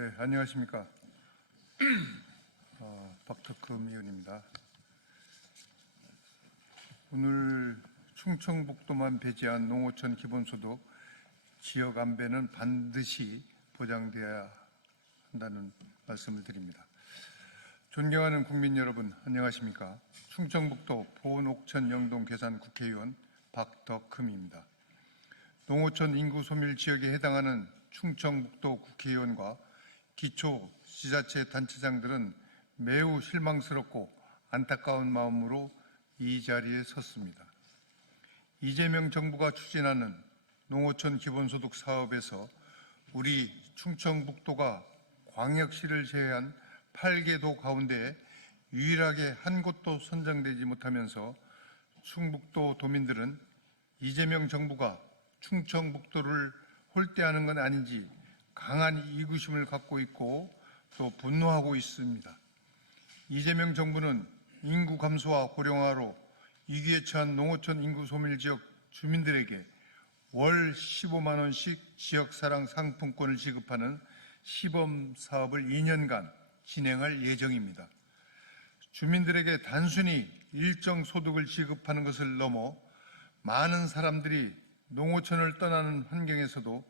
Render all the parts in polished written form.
네, 안녕하십니까. 박덕흠 의원입니다. 오늘 충청북도만 배제한 농어촌 기본소득 지역 안배는 반드시 보장돼야 한다는 말씀을 드립니다. 존경하는 국민 여러분, 안녕하십니까. 충청북도 보은옥천 영동 괴산 국회의원 박덕흠입니다. 농어촌 인구 소멸 지역에 해당하는 충청북도 국회의원과 기초 지자체 단체장들은 매우 실망스럽고 안타까운 마음으로 이 자리에 섰습니다. 이재명 정부가 추진하는 농어촌 기본소득 사업에서 우리 충청북도가 광역시를 제외한 8개 도 가운데 유일하게 한 곳도 선정되지 못하면서 충북도 도민들은 이재명 정부가 충청북도를 홀대하는 건 아닌지 강한 이구심을 갖고 있고 또 분노하고 있습니다. 이재명 정부는 인구 감소와 고령화로 위기에 처한 농어촌 인구 소멸 지역 주민들에게 월 15만 원씩 지역사랑 상품권을 지급하는 시범 사업을 2년간 진행할 예정입니다. 주민들에게 단순히 일정 소득을 지급하는 것을 넘어 많은 사람들이 농어촌을 떠나는 환경에서도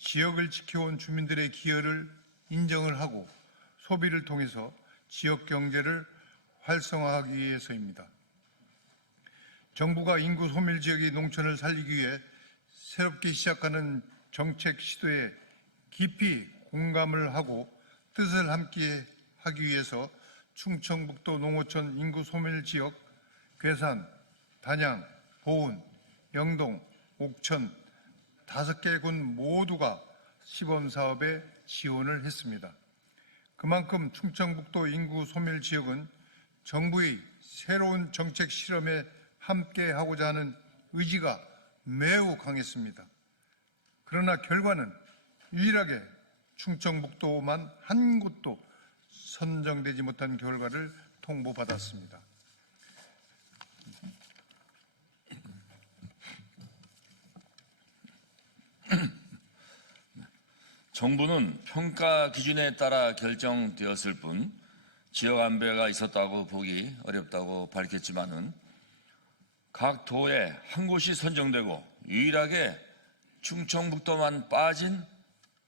지역을 지켜온 주민들의 기여를 인정을 하고 소비를 통해서 지역 경제를 활성화하기 위해서입니다. 정부가 인구 소멸 지역의 농촌을 살리기 위해 새롭게 시작하는 정책 시도에 깊이 공감을 하고 뜻을 함께 하기 위해서 충청북도 농어촌 인구 소멸 지역 괴산, 단양, 보은, 영동, 옥천 5개 군 모두가 시범사업에 지원을 했습니다. 그만큼 충청북도 인구 소멸 지역은 정부의 새로운 정책 실험에 함께 하고자 하는 의지가 매우 강했습니다. 그러나 결과는 유일하게 충청북도만 한 곳도 선정되지 못한 결과를 통보받았습니다. 정부는 평가 기준에 따라 결정되었을 뿐 지역 안배가 있었다고 보기 어렵다고 밝혔지만은 각 도에 한 곳이 선정되고 유일하게 충청북도만 빠진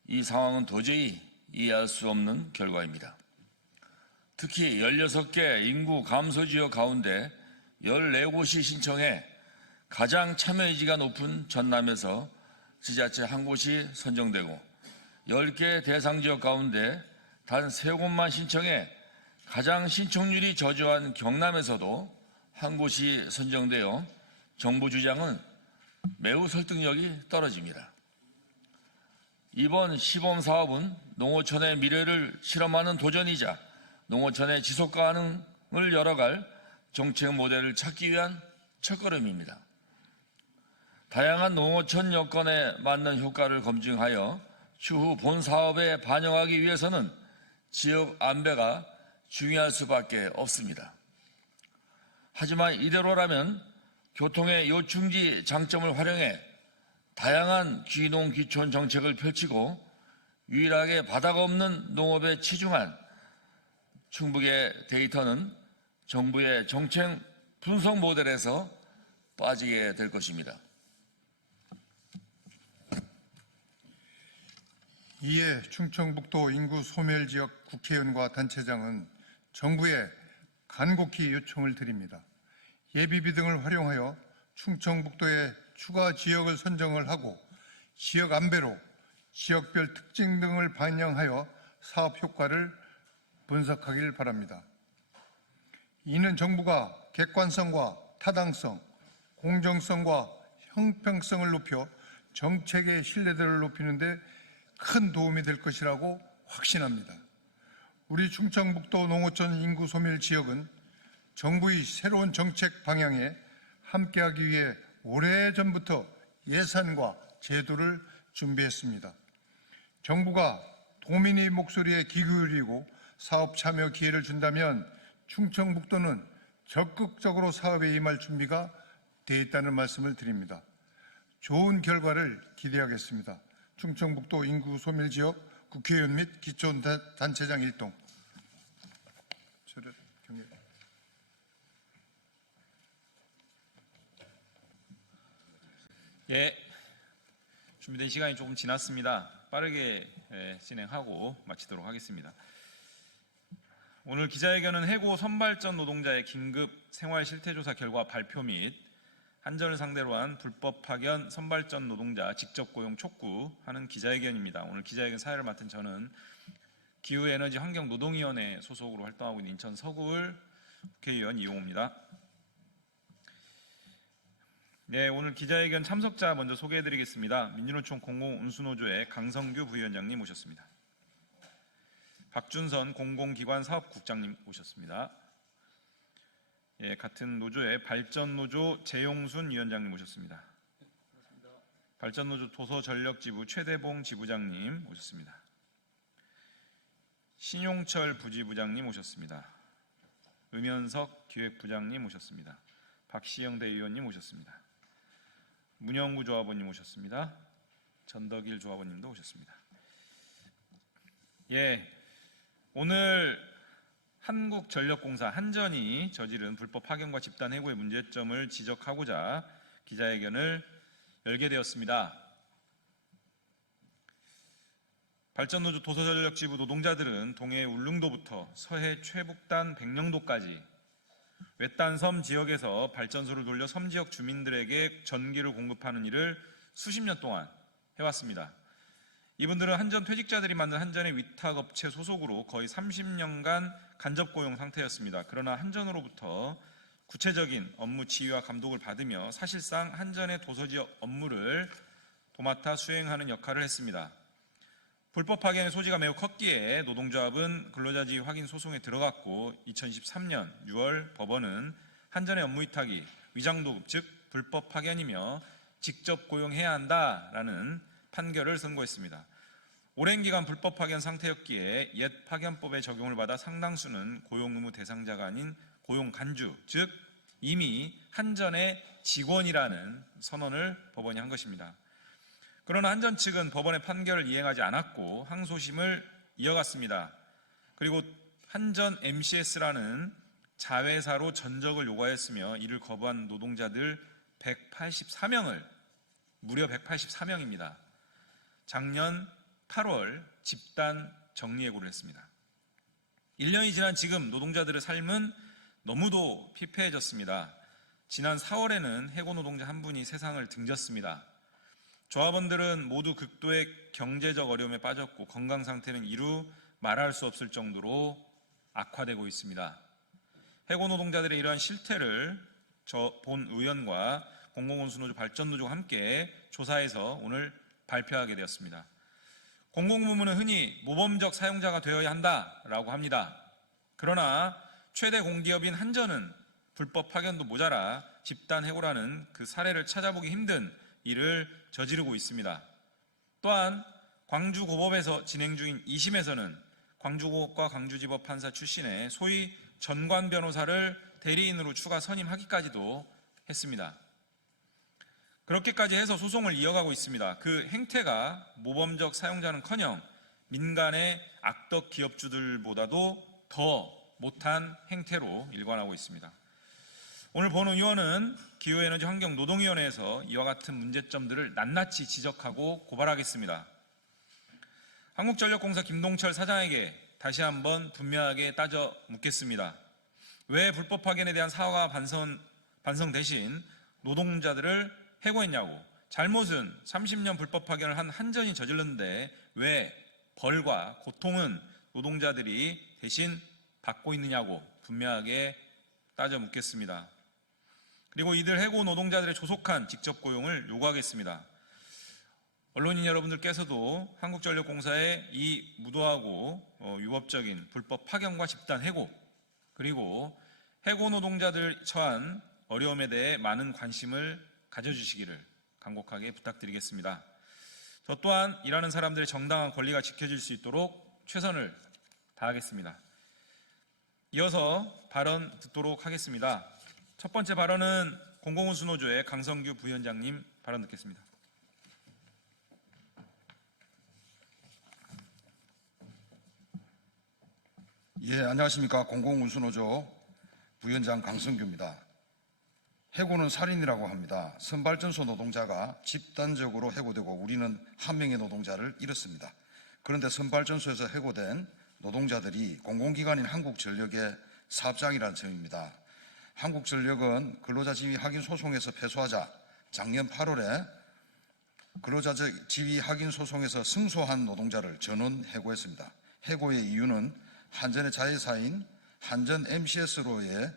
이 상황은 도저히 이해할 수 없는 결과입니다. 특히 16개 인구 감소 지역 가운데 14곳이 신청해 가장 참여 의지가 높은 전남에서 지자체 한 곳이 선정되고 10개 대상 지역 가운데 단 3곳만 신청해 가장 신청률이 저조한 경남에서도 한 곳이 선정되어 정부 주장은 매우 설득력이 떨어집니다. 이번 시범 사업은 농어촌의 미래를 실험하는 도전이자 농어촌의 지속 가능을 열어갈 정책 모델을 찾기 위한 첫걸음입니다. 다양한 농어촌 여건에 맞는 효과를 검증하여 추후 본 사업에 반영하기 위해서는 지역 안배가 중요할 수밖에 없습니다. 하지만 이대로라면 교통의 요충지 장점을 활용해 다양한 귀농 귀촌 정책을 펼치고 유일하게 바다가 없는 농업에 치중한 충북의 데이터는 정부의 정책 분석 모델에서 빠지게 될 것입니다. 이에 충청북도 인구 소멸 지역 국회의원과 단체장은 정부에 간곡히 요청을 드립니다. 예비비 등을 활용하여 충청북도에 추가 지역을 선정을 하고 지역 안배로 지역별 특징 등을 반영하여 사업 효과를 분석하길 바랍니다. 이는 정부가 객관성과 타당성, 공정성과 형평성을 높여 정책의 신뢰도를 높이는 데 큰 도움이 될 것이라고 확신합니다. 우리 충청북도 농어촌 인구 소멸 지역은 정부의 새로운 정책 방향에 함께하기 위해 오래전부터 예산과 제도를 준비했습니다. 정부가 도민의 목소리에 귀 기울이고 사업 참여 기회를 준다면 충청북도는 적극적으로 사업에 임할 준비가 되어 있다는 말씀을 드립니다. 좋은 결과를 기대하겠습니다. 충청북도 인구 소멸 지역 국회의원 및 기초단체장 일동. 예, 준비된 시간이 조금 지났습니다. 빠르게 진행하고 마치도록 하겠습니다. 오늘 기자회견은 해고 선발전 노동자의 긴급 생활 실태조사 결과 발표 및 한전을 상대로 한 불법 파견 선발전 노동자 직접 고용 촉구하는 기자회견입니다. 오늘 기자회견 사회를 맡은 저는 기후에너지 환경노동위원회 소속으로 활동하고 있는 인천 서구을 국회의원 이용호입니다. 네, 오늘 기자회견 참석자 먼저 소개해드리겠습니다. 민주노총 공공운수노조의 강성규 부위원장님 오셨습니다. 박준선 공공기관 사업국장님 오셨습니다. 예, 같은 노조의 발전노조 재용순 위원장님 오셨습니다. 발전노조 도서전력지부 최대봉 지부장님 오셨습니다. 신용철 부지부장님 오셨습니다. 음현석 기획부장님 오셨습니다. 박시영 대의원님 오셨습니다. 문영구 조합원님 오셨습니다. 전덕일 조합원님도 오셨습니다. 예, 오늘 한국전력공사 한전이 저지른 불법 파견과 집단 해고의 문제점을 지적하고자 기자회견을 열게 되었습니다. 발전노조 도서전력지부 노동자들은 동해 울릉도부터 서해 최북단 백령도까지 외딴 섬 지역에서 발전소를 돌려 섬 지역 주민들에게 전기를 공급하는 일을 수십 년 동안 해왔습니다. 이분들은 한전 퇴직자들이 만든 한전의 위탁업체 소속으로 거의 30년간 간접 고용 상태였습니다. 그러나 한전으로부터 구체적인 업무 지휘와 감독을 받으며 사실상 한전의 도서지역 업무를 도맡아 수행하는 역할을 했습니다. 불법 파견의 소지가 매우 컸기에 노동조합은 근로자지위 확인 소송에 들어갔고 2023년 6월 법원은 한전의 업무 위탁이 위장도급 즉 불법 파견이며 직접 고용해야 한다라는 판결을 선고했습니다. 오랜 기간 불법 파견 상태였기에 옛 파견법의 적용을 받아 상당수는 고용 의무 대상자가 아닌 고용 간주 즉 이미 한전의 직원이라는 선언을 법원이 한 것입니다. 그러나 한전 측은 법원의 판결을 이행하지 않았고 항소심을 이어갔습니다. 그리고 한전 MCS라는 자회사로 전적을 요구하였으며 이를 거부한 노동자들 184명을 무려 184명입니다. 작년 8월 집단 정리해고를 했습니다. 1년이 지난 지금 노동자들의 삶은 너무도 피폐해졌습니다. 지난 4월에는 해고 노동자 한 분이 세상을 등졌습니다. 조합원들은 모두 극도의 경제적 어려움에 빠졌고 건강 상태는 이루 말할 수 없을 정도로 악화되고 있습니다. 해고 노동자들의 이러한 실태를 본 의원과 공공운수노조 발전노조와 함께 조사해서 오늘 발표하게 되었습니다. 공공부문은 흔히 모범적 사용자가 되어야 한다라고 합니다. 그러나 최대 공기업인 한전은 불법 파견도 모자라 집단 해고라는 그 사례를 찾아보기 힘든 일을 저지르고 있습니다. 또한 광주고법에서 진행 중인 2심에서는 광주고법과 광주지법 판사 출신의 소위 전관 변호사를 대리인으로 추가 선임하기까지도 했습니다. 그렇게까지 해서 소송을 이어가고 있습니다. 그 행태가 모범적 사용자는커녕 민간의 악덕 기업주들보다도 더 못한 행태로 일관하고 있습니다. 오늘 본 의원은 기후에너지 환경노동위원회에서 이와 같은 문제점들을 낱낱이 지적하고 고발하겠습니다. 한국전력공사 김동철 사장에게 다시 한번 분명하게 따져 묻겠습니다. 왜 불법 파견에 대한 사과 반성 대신 노동자들을 해고했냐고. 잘못은 30년 불법 파견을 한 한전이 저질렀는데 왜 벌과 고통은 노동자들이 대신 받고 있느냐고 분명하게 따져 묻겠습니다. 그리고 이들 해고 노동자들의 조속한 직접 고용을 요구하겠습니다. 언론인 여러분들께서도 한국전력공사의 이 무도하고 유법적인 불법 파견과 집단 해고 그리고 해고 노동자들 처한 어려움에 대해 많은 관심을 가져주시기를 간곡하게 부탁드리겠습니다. 저 또한 일하는 사람들의 정당한 권리가 지켜질 수 있도록 최선을 다하겠습니다. 이어서 발언 듣도록 하겠습니다. 첫 번째 발언은 공공운수노조의 강성규 부위원장님 발언 듣겠습니다. 예, 안녕하십니까. 공공운수노조 부위원장 강성규입니다. 해고는 살인이라고 합니다. 선발전소 노동자가 집단적으로 해고되고 우리는 한 명의 노동자를 잃었습니다. 그런데 선발전소에서 해고된 노동자들이 공공기관인 한국전력의 사업장이라는 점입니다. 한국전력은 근로자 지위 확인 소송에서 패소하자 작년 8월에 근로자 지위 확인 소송에서 승소한 노동자를 전원 해고했습니다. 해고의 이유는 한전의 자회사인 한전 MCS로의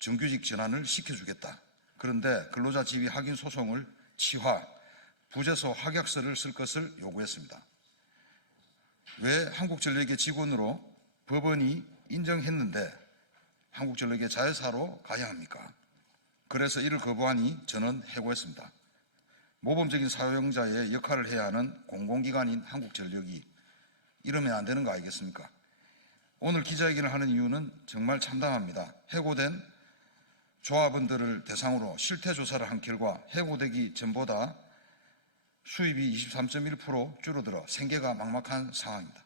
정규직 전환을 시켜주겠다. 그런데 근로자 지위 확인 소송을 취하, 부재소 확약서를 쓸 것을 요구했습니다. 왜 한국전력의 직원으로 법원이 인정했는데 한국전력의 자회사로 가야 합니까? 그래서 이를 거부하니 저는 해고했습니다. 모범적인 사용자의 역할을 해야 하는 공공기관인 한국전력이 이러면 안 되는 거 아니겠습니까? 오늘 기자회견을 하는 이유는 정말 참담합니다. 해고된 조합원들을 대상으로 실태조사를 한 결과 해고되기 전보다 수입이 23.1% 줄어들어 생계가 막막한 상황입니다.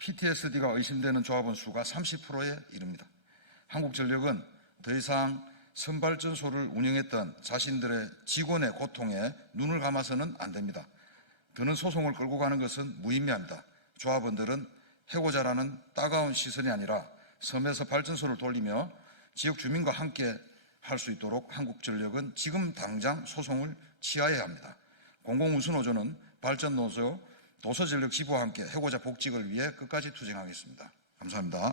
PTSD가 의심되는 조합원 수가 30%에 이릅니다. 한국전력은 더 이상 선발전소를 운영했던 자신들의 직원의 고통에 눈을 감아서는 안 됩니다. 더는 소송을 끌고 가는 것은 무의미합니다. 조합원들은 해고자라는 따가운 시선이 아니라 섬에서 발전소를 돌리며 지역 주민과 함께 할 수 있도록 한국전력은 지금 당장 소송을 취하해야 합니다. 공공운수노조는 발전노조, 도서전력 지부와 함께 해고자 복직을 위해 끝까지 투쟁하겠습니다. 감사합니다.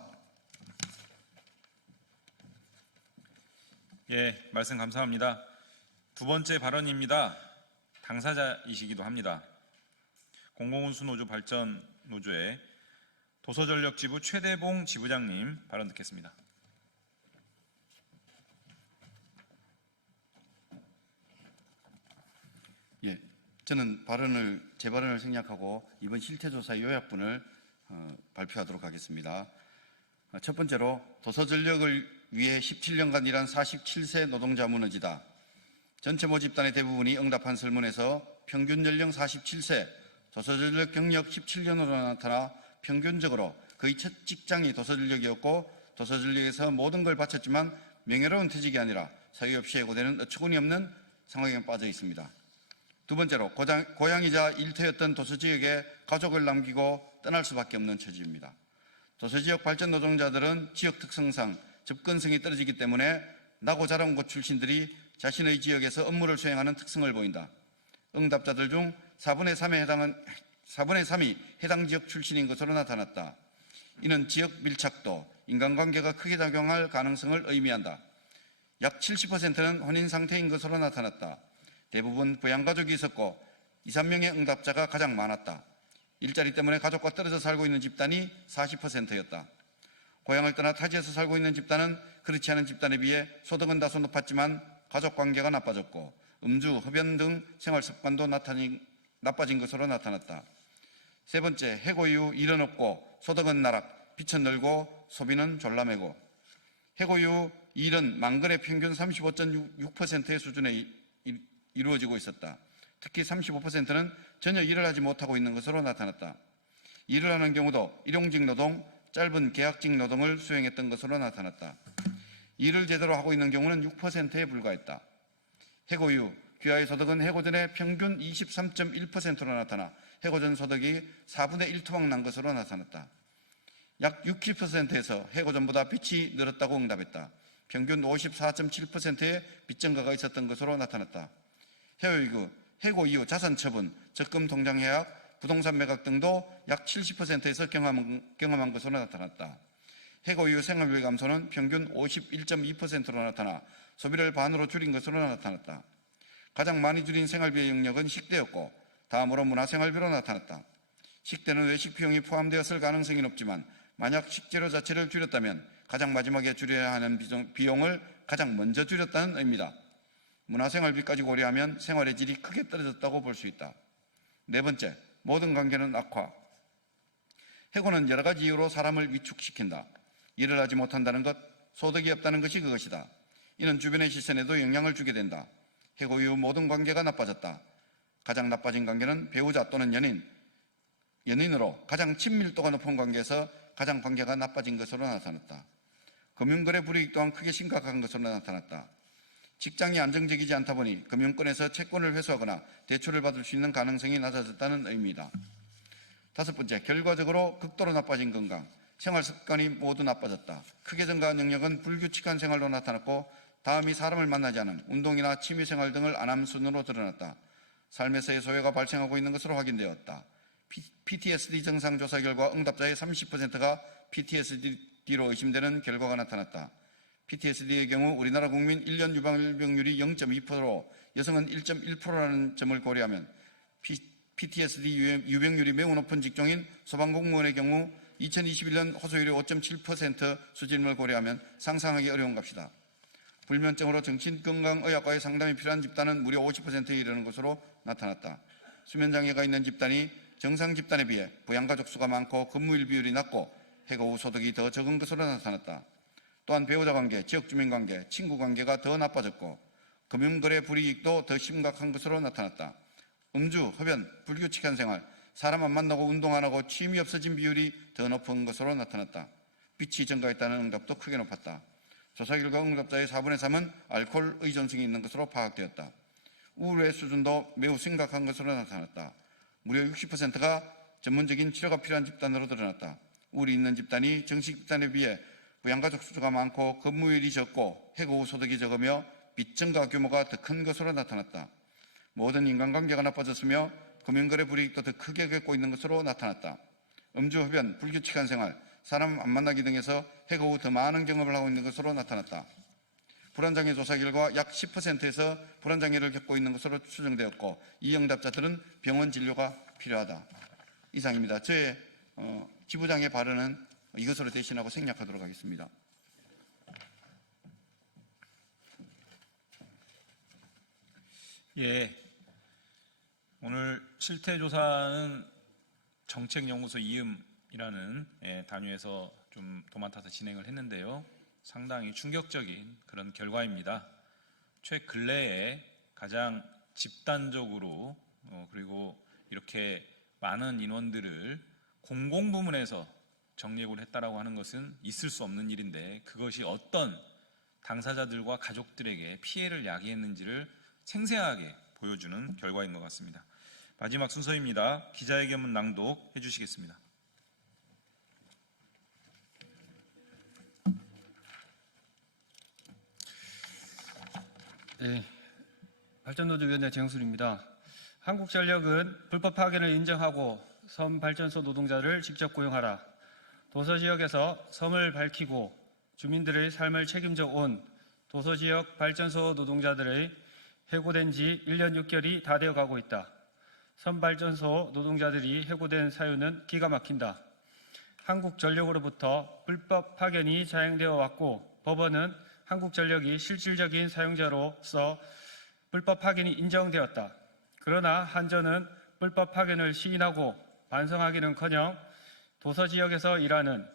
예, 말씀 감사합니다. 두 번째 발언입니다. 당사자이시기도 합니다. 공공운수노조 발전노조의 도서전력 지부 최대봉 지부장님 발언 듣겠습니다. 예, 저는 제 발언을 생략하고 이번 실태조사 요약분을 발표하도록 하겠습니다. 첫 번째로 도서전력을 위해 17년간 일한 47세 노동자 무너지다. 전체 모집단의 대부분이 응답한 설문에서 평균 연령 47세, 도서전력 경력 17년으로 나타나 평균적으로 그의 첫 직장이 도서전력이었고 도서전력에서 모든 걸 바쳤지만 명예로운 퇴직이 아니라 사유 없이 해고되는 어처구니 없는 상황에 빠져 있습니다. 두 번째로 고향이자 일터였던 도서지역에 가족을 남기고 떠날 수밖에 없는 처지입니다. 도서지역 발전 노동자들은 지역 특성상 접근성이 떨어지기 때문에 나고 자란 곳 출신들이 자신의 지역에서 업무를 수행하는 특성을 보인다. 응답자들 중 4분의 3이 해당 지역 출신인 것으로 나타났다. 이는 지역 밀착도, 인간관계가 크게 작용할 가능성을 의미한다. 약 70%는 혼인 상태인 것으로 나타났다. 대부분 부양가족이 있었고 2, 3명의 응답자가 가장 많았다. 일자리 때문에 가족과 떨어져 살고 있는 집단이 40%였다. 고향을 떠나 타지에서 살고 있는 집단은 그렇지 않은 집단에 비해 소득은 다소 높았지만 가족관계가 나빠졌고 음주, 흡연 등 생활습관도 나빠진 것으로 나타났다. 세 번째, 해고 이후 일은 없고 소득은 나락, 빚은 늘고 소비는 졸라매고 해고 이후 일은 만건의 평균 35.6%의 수준에 이루어지고 있었다. 특히 35%는 전혀 일을 하지 못하고 있는 것으로 나타났다. 일을 하는 경우도 일용직 노동, 짧은 계약직 노동을 수행했던 것으로 나타났다. 일을 제대로 하고 있는 경우는 6%에 불과했다. 해고 이후 귀하의 소득은 해고 전의 평균 23.1%로 나타나 해고 전 소득이 4분의 1 토막 난 것으로 나타났다. 약 60%에서 해고 전보다 빚이 늘었다고 응답했다. 평균 54.7%의 빚 증가가 있었던 것으로 나타났다. 해고 이후 자산 처분, 적금 통장 해약, 부동산 매각 등도 약 70%에서 경험한 것으로 나타났다. 해고 이후 생활비 감소는 평균 51.2%로 나타나 소비를 반으로 줄인 것으로 나타났다. 가장 많이 줄인 생활비의 영역은 식대였고 다음으로 문화생활비로 나타났다. 식대는 외식 비용이 포함되었을 가능성이 높지만 만약 식재료 자체를 줄였다면 가장 마지막에 줄여야 하는 비용을 가장 먼저 줄였다는 의미다. 문화생활비까지 고려하면 생활의 질이 크게 떨어졌다고 볼 수 있다. 네 번째, 모든 관계는 악화. 해고는 여러 가지 이유로 사람을 위축시킨다. 일을 하지 못한다는 것, 소득이 없다는 것이 그것이다. 이는 주변의 시선에도 영향을 주게 된다. 해고 이후 모든 관계가 나빠졌다. 가장 나빠진 관계는 배우자 또는 연인으로 가장 친밀도가 높은 관계에서 가장 관계가 나빠진 것으로 나타났다. 금융거래 불이익 또한 크게 심각한 것으로 나타났다. 직장이 안정적이지 않다 보니 금융권에서 채권을 회수하거나 대출을 받을 수 있는 가능성이 낮아졌다는 의미다. 다섯 번째, 결과적으로 극도로 나빠진 건강, 생활 습관이 모두 나빠졌다. 크게 증가한 영역은 불규칙한 생활로 나타났고 다음이 사람을 만나지 않은 운동이나 취미생활 등을 안 함 순으로 드러났다. 삶에서의 소외가 발생하고 있는 것으로 확인되었다. PTSD 증상 조사 결과 응답자의 30%가 PTSD로 의심되는 결과가 나타났다. PTSD의 경우 우리나라 국민 1년 유방일병률이 0.2%, 여성은 1.1%라는 점을 고려하면 PTSD 유병률이 매우 높은 직종인 소방공무원의 경우 2021년 호소율이 5.7% 수준을 고려하면 상상하기 어려운 값이다. 불면증으로 정신건강의학과의 상담이 필요한 집단은 무려 50%에 이르는 것으로 나타났다. 수면장애가 있는 집단이 정상 집단에 비해 부양가족 수가 많고 근무일 비율이 낮고 해고 후 소득이 더 적은 것으로 나타났다. 또한 배우자 관계, 지역주민 관계, 친구 관계가 더 나빠졌고 금융거래 불이익도 더 심각한 것으로 나타났다. 음주, 흡연, 불규칙한 생활, 사람 안 만나고 운동 안 하고 취미 없어진 비율이 더 높은 것으로 나타났다. 빚이 증가했다는 응답도 크게 높았다. 조사 결과 응답자의 4분의 3은 알코올 의존성이 있는 것으로 파악되었다. 우울의 수준도 매우 심각한 것으로 나타났다. 무려 60%가 전문적인 치료가 필요한 집단으로 드러났다. 우울이 있는 집단이 정식 집단에 비해 부양가족 수가 많고 근무율이 적고 해고 후 소득이 적으며 빚 증가 규모가 더 큰 것으로 나타났다. 모든 인간관계가 나빠졌으며 금융거래 불이익도 더 크게 겪고 있는 것으로 나타났다. 음주, 흡연, 불규칙한 생활, 사람 안 만나기 등에서 해고 후 더 많은 경험을 하고 있는 것으로 나타났다. 불안장애 조사 결과 약 10%에서 불안장애를 겪고 있는 것으로 추정되었고 이 응답자들은 병원 진료가 필요하다. 이상입니다. 저의 지부장의 발언은 이것으로 대신하고 생략하도록 하겠습니다. 예, 오늘 실태조사는 정책연구소 이음이라는 단위에서 좀 도맡아서 진행을 했는데요. 상당히 충격적인 그런 결과입니다. 최근래에 가장 집단적으로 그리고 이렇게 많은 인원들을 공공부문에서 정리해고를 했다라고 하는 것은 있을 수 없는 일인데 그것이 어떤 당사자들과 가족들에게 피해를 야기했는지를 생생하게 보여주는 결과인 것 같습니다. 마지막 순서입니다. 기자회견문 낭독해 주시겠습니다. 네, 발전노조위원회 정영술입니다. 한국전력은 불법 파견을 인정하고 섬발전소 노동자를 직접 고용하라. 도서지역에서 섬을 밝히고 주민들의 삶을 책임져 온 도서지역 발전소 노동자들의 해고된 지 1년 6개월이 다 되어 가고 있다. 섬발전소 노동자들이 해고된 사유는 기가 막힌다. 한국전력으로부터 불법 파견이 자행되어 왔고 법원은 한국전력이 실질적인 사용자로서 불법 파견이 인정되었다. 그러나 한전은 불법 파견을 시인하고 반성하기는커녕 도서지역에서 일하는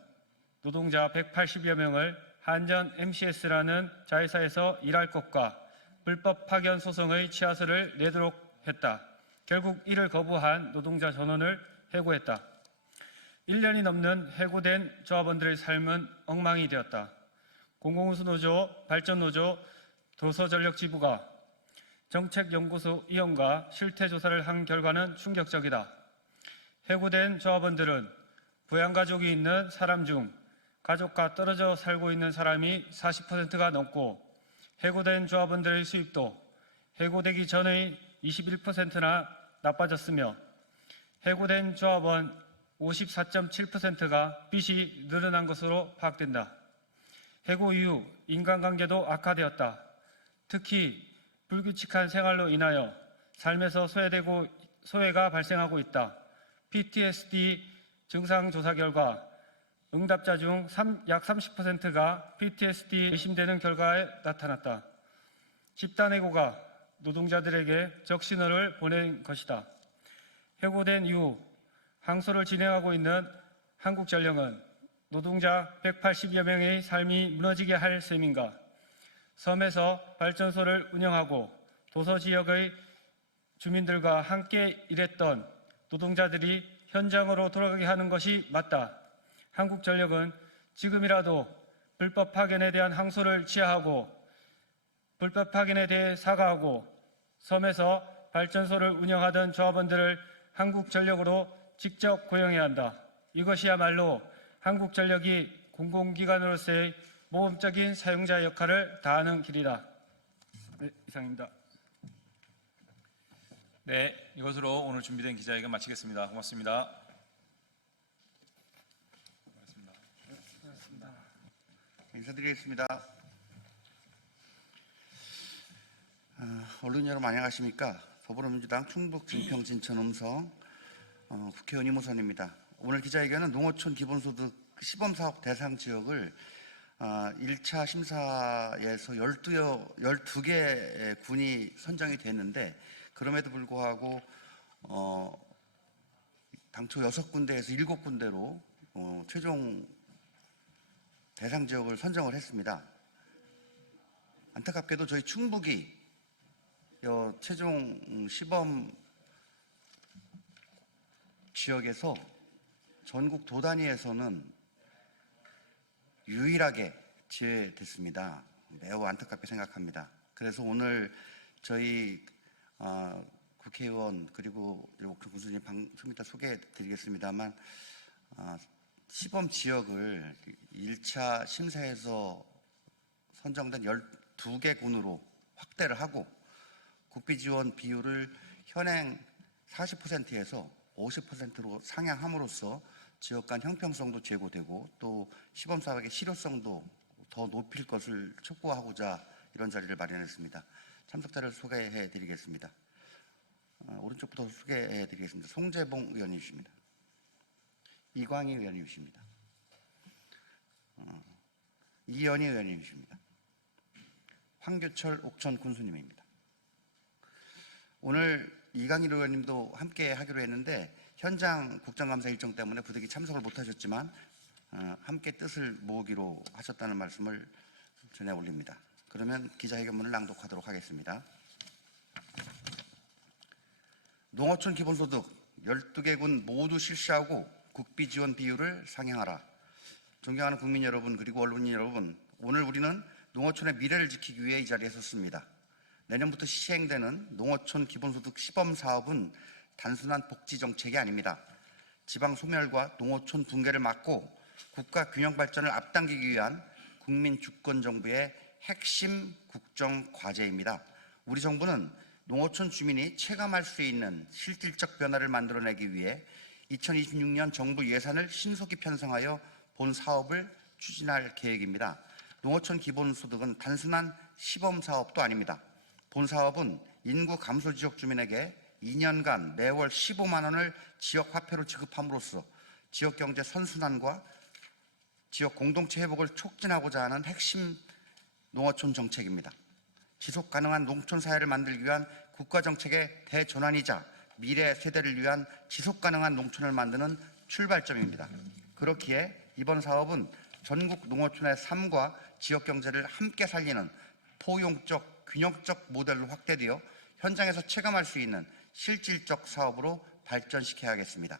노동자 180여 명을 한전 MCS라는 자회사에서 일할 것과 불법 파견 소송의 치하서를 내도록 했다. 결국 이를 거부한 노동자 전원을 해고했다. 1년이 넘는 해고된 조합원들의 삶은 엉망이 되었다. 공공운수노조, 발전노조, 도서전력지부가 정책연구소 이원과 실태조사를 한 결과는 충격적이다. 해고된 조합원들은 부양가족이 있는 사람 중 가족과 떨어져 살고 있는 사람이 40%가 넘고 해고된 조합원들의 수입도 해고되기 전의 21%나 나빠졌으며 해고된 조합원 54.7%가 빚이 늘어난 것으로 파악된다. 해고 이후 인간관계도 악화되었다. 특히 불규칙한 생활로 인하여 삶에서 소외가 발생하고 있다. PTSD 증상 조사 결과 응답자 중 약 30%가 PTSD에 의심되는 결과에 나타났다. 집단해고가 노동자들에게 적신호를 보낸 것이다. 해고된 이후 항소를 진행하고 있는 한국전력은 노동자 180여 명의 삶이 무너지게 할 셈인가? 섬에서 발전소를 운영하고 도서지역의 주민들과 함께 일했던 노동자들이 현장으로 돌아가게 하는 것이 맞다. 한국전력은 지금이라도 불법 파견에 대한 항소를 취하하고 불법 파견에 대해 사과하고 섬에서 발전소를 운영하던 조합원들을 한국전력으로 직접 고용해야 한다. 이것이야말로 한국전력이 공공기관으로서의 모범적인 사용자 역할을 다하는 길이다. 네, 이상입니다. 네, 이것으로 오늘 준비된 기자회견 마치겠습니다. 고맙습니다. 인사드리겠습니다. 언론 여러분 안녕하십니까? 더불어민주당 충북 진평 진천 음성 국회의원 이무선입니다. 오늘 기자회견은 농어촌 기본소득 시범사업 대상 지역을 1차 심사에서 12개 군이 선정이 됐는데 그럼에도 불구하고 당초 6군데에서 7군데로 최종 대상 지역을 선정을 했습니다. 안타깝게도 저희 충북이 최종 시범 지역에서 전국 도 단위에서는 유일하게 제외됐습니다. 매우 안타깝게 생각합니다. 그래서 오늘 저희 국회의원 그리고 옥천 군수님 좀 이따 소개해 드리겠습니다만 시범 지역을 1차 심사에서 선정된 12개 군으로 확대를 하고 국비 지원 비율을 현행 40%에서 50%로 상향함으로써 지역 간 형평성도 제고되고 또 시범 사업의 실효성도 더 높일 것을 촉구하고자 이런 자리를 마련했습니다. 참석자를 소개해 드리겠습니다. 오른쪽부터 소개해 드리겠습니다. 송재봉 의원님이십니다. 이광희 의원님이십니다. 이연희 의원님이십니다. 황교철 옥천 군수님입니다. 오늘 이광희 의원님도 함께 하기로 했는데 현장 국정감사 일정 때문에 부득이 참석을 못하셨지만 함께 뜻을 모으기로 하셨다는 말씀을 전해 올립니다. 그러면 기자회견문을 낭독하도록 하겠습니다. 농어촌 기본소득 12개 군 모두 실시하고 국비 지원 비율을 상향하라. 존경하는 국민 여러분 그리고 언론인 여러분, 오늘 우리는 농어촌의 미래를 지키기 위해 이 자리에 섰습니다. 내년부터 시행되는 농어촌 기본소득 시범사업은 단순한 복지 정책이 아닙니다. 지방 소멸과 농어촌 붕괴를 막고 국가 균형 발전을 앞당기기 위한 국민 주권 정부의 핵심 국정 과제입니다. 우리 정부는 농어촌 주민이 체감할 수 있는 실질적 변화를 만들어내기 위해 2026년 정부 예산을 신속히 편성하여 본 사업을 추진할 계획입니다. 농어촌 기본소득은 단순한 시범사업도 아닙니다. 본 사업은 인구 감소 지역 주민에게 2년간 매월 15만 원을 지역 화폐로 지급함으로써 지역 경제 선순환과 지역 공동체 회복을 촉진하고자 하는 핵심 농어촌 정책입니다. 지속 가능한 농촌 사회를 만들기 위한 국가 정책의 대전환이자 미래 세대를 위한 지속 가능한 농촌을 만드는 출발점입니다. 그렇기에 이번 사업은 전국 농어촌의 삶과 지역 경제를 함께 살리는 포용적, 균형적 모델로 확대되어 현장에서 체감할 수 있는 실질적 사업으로 발전시켜야겠습니다.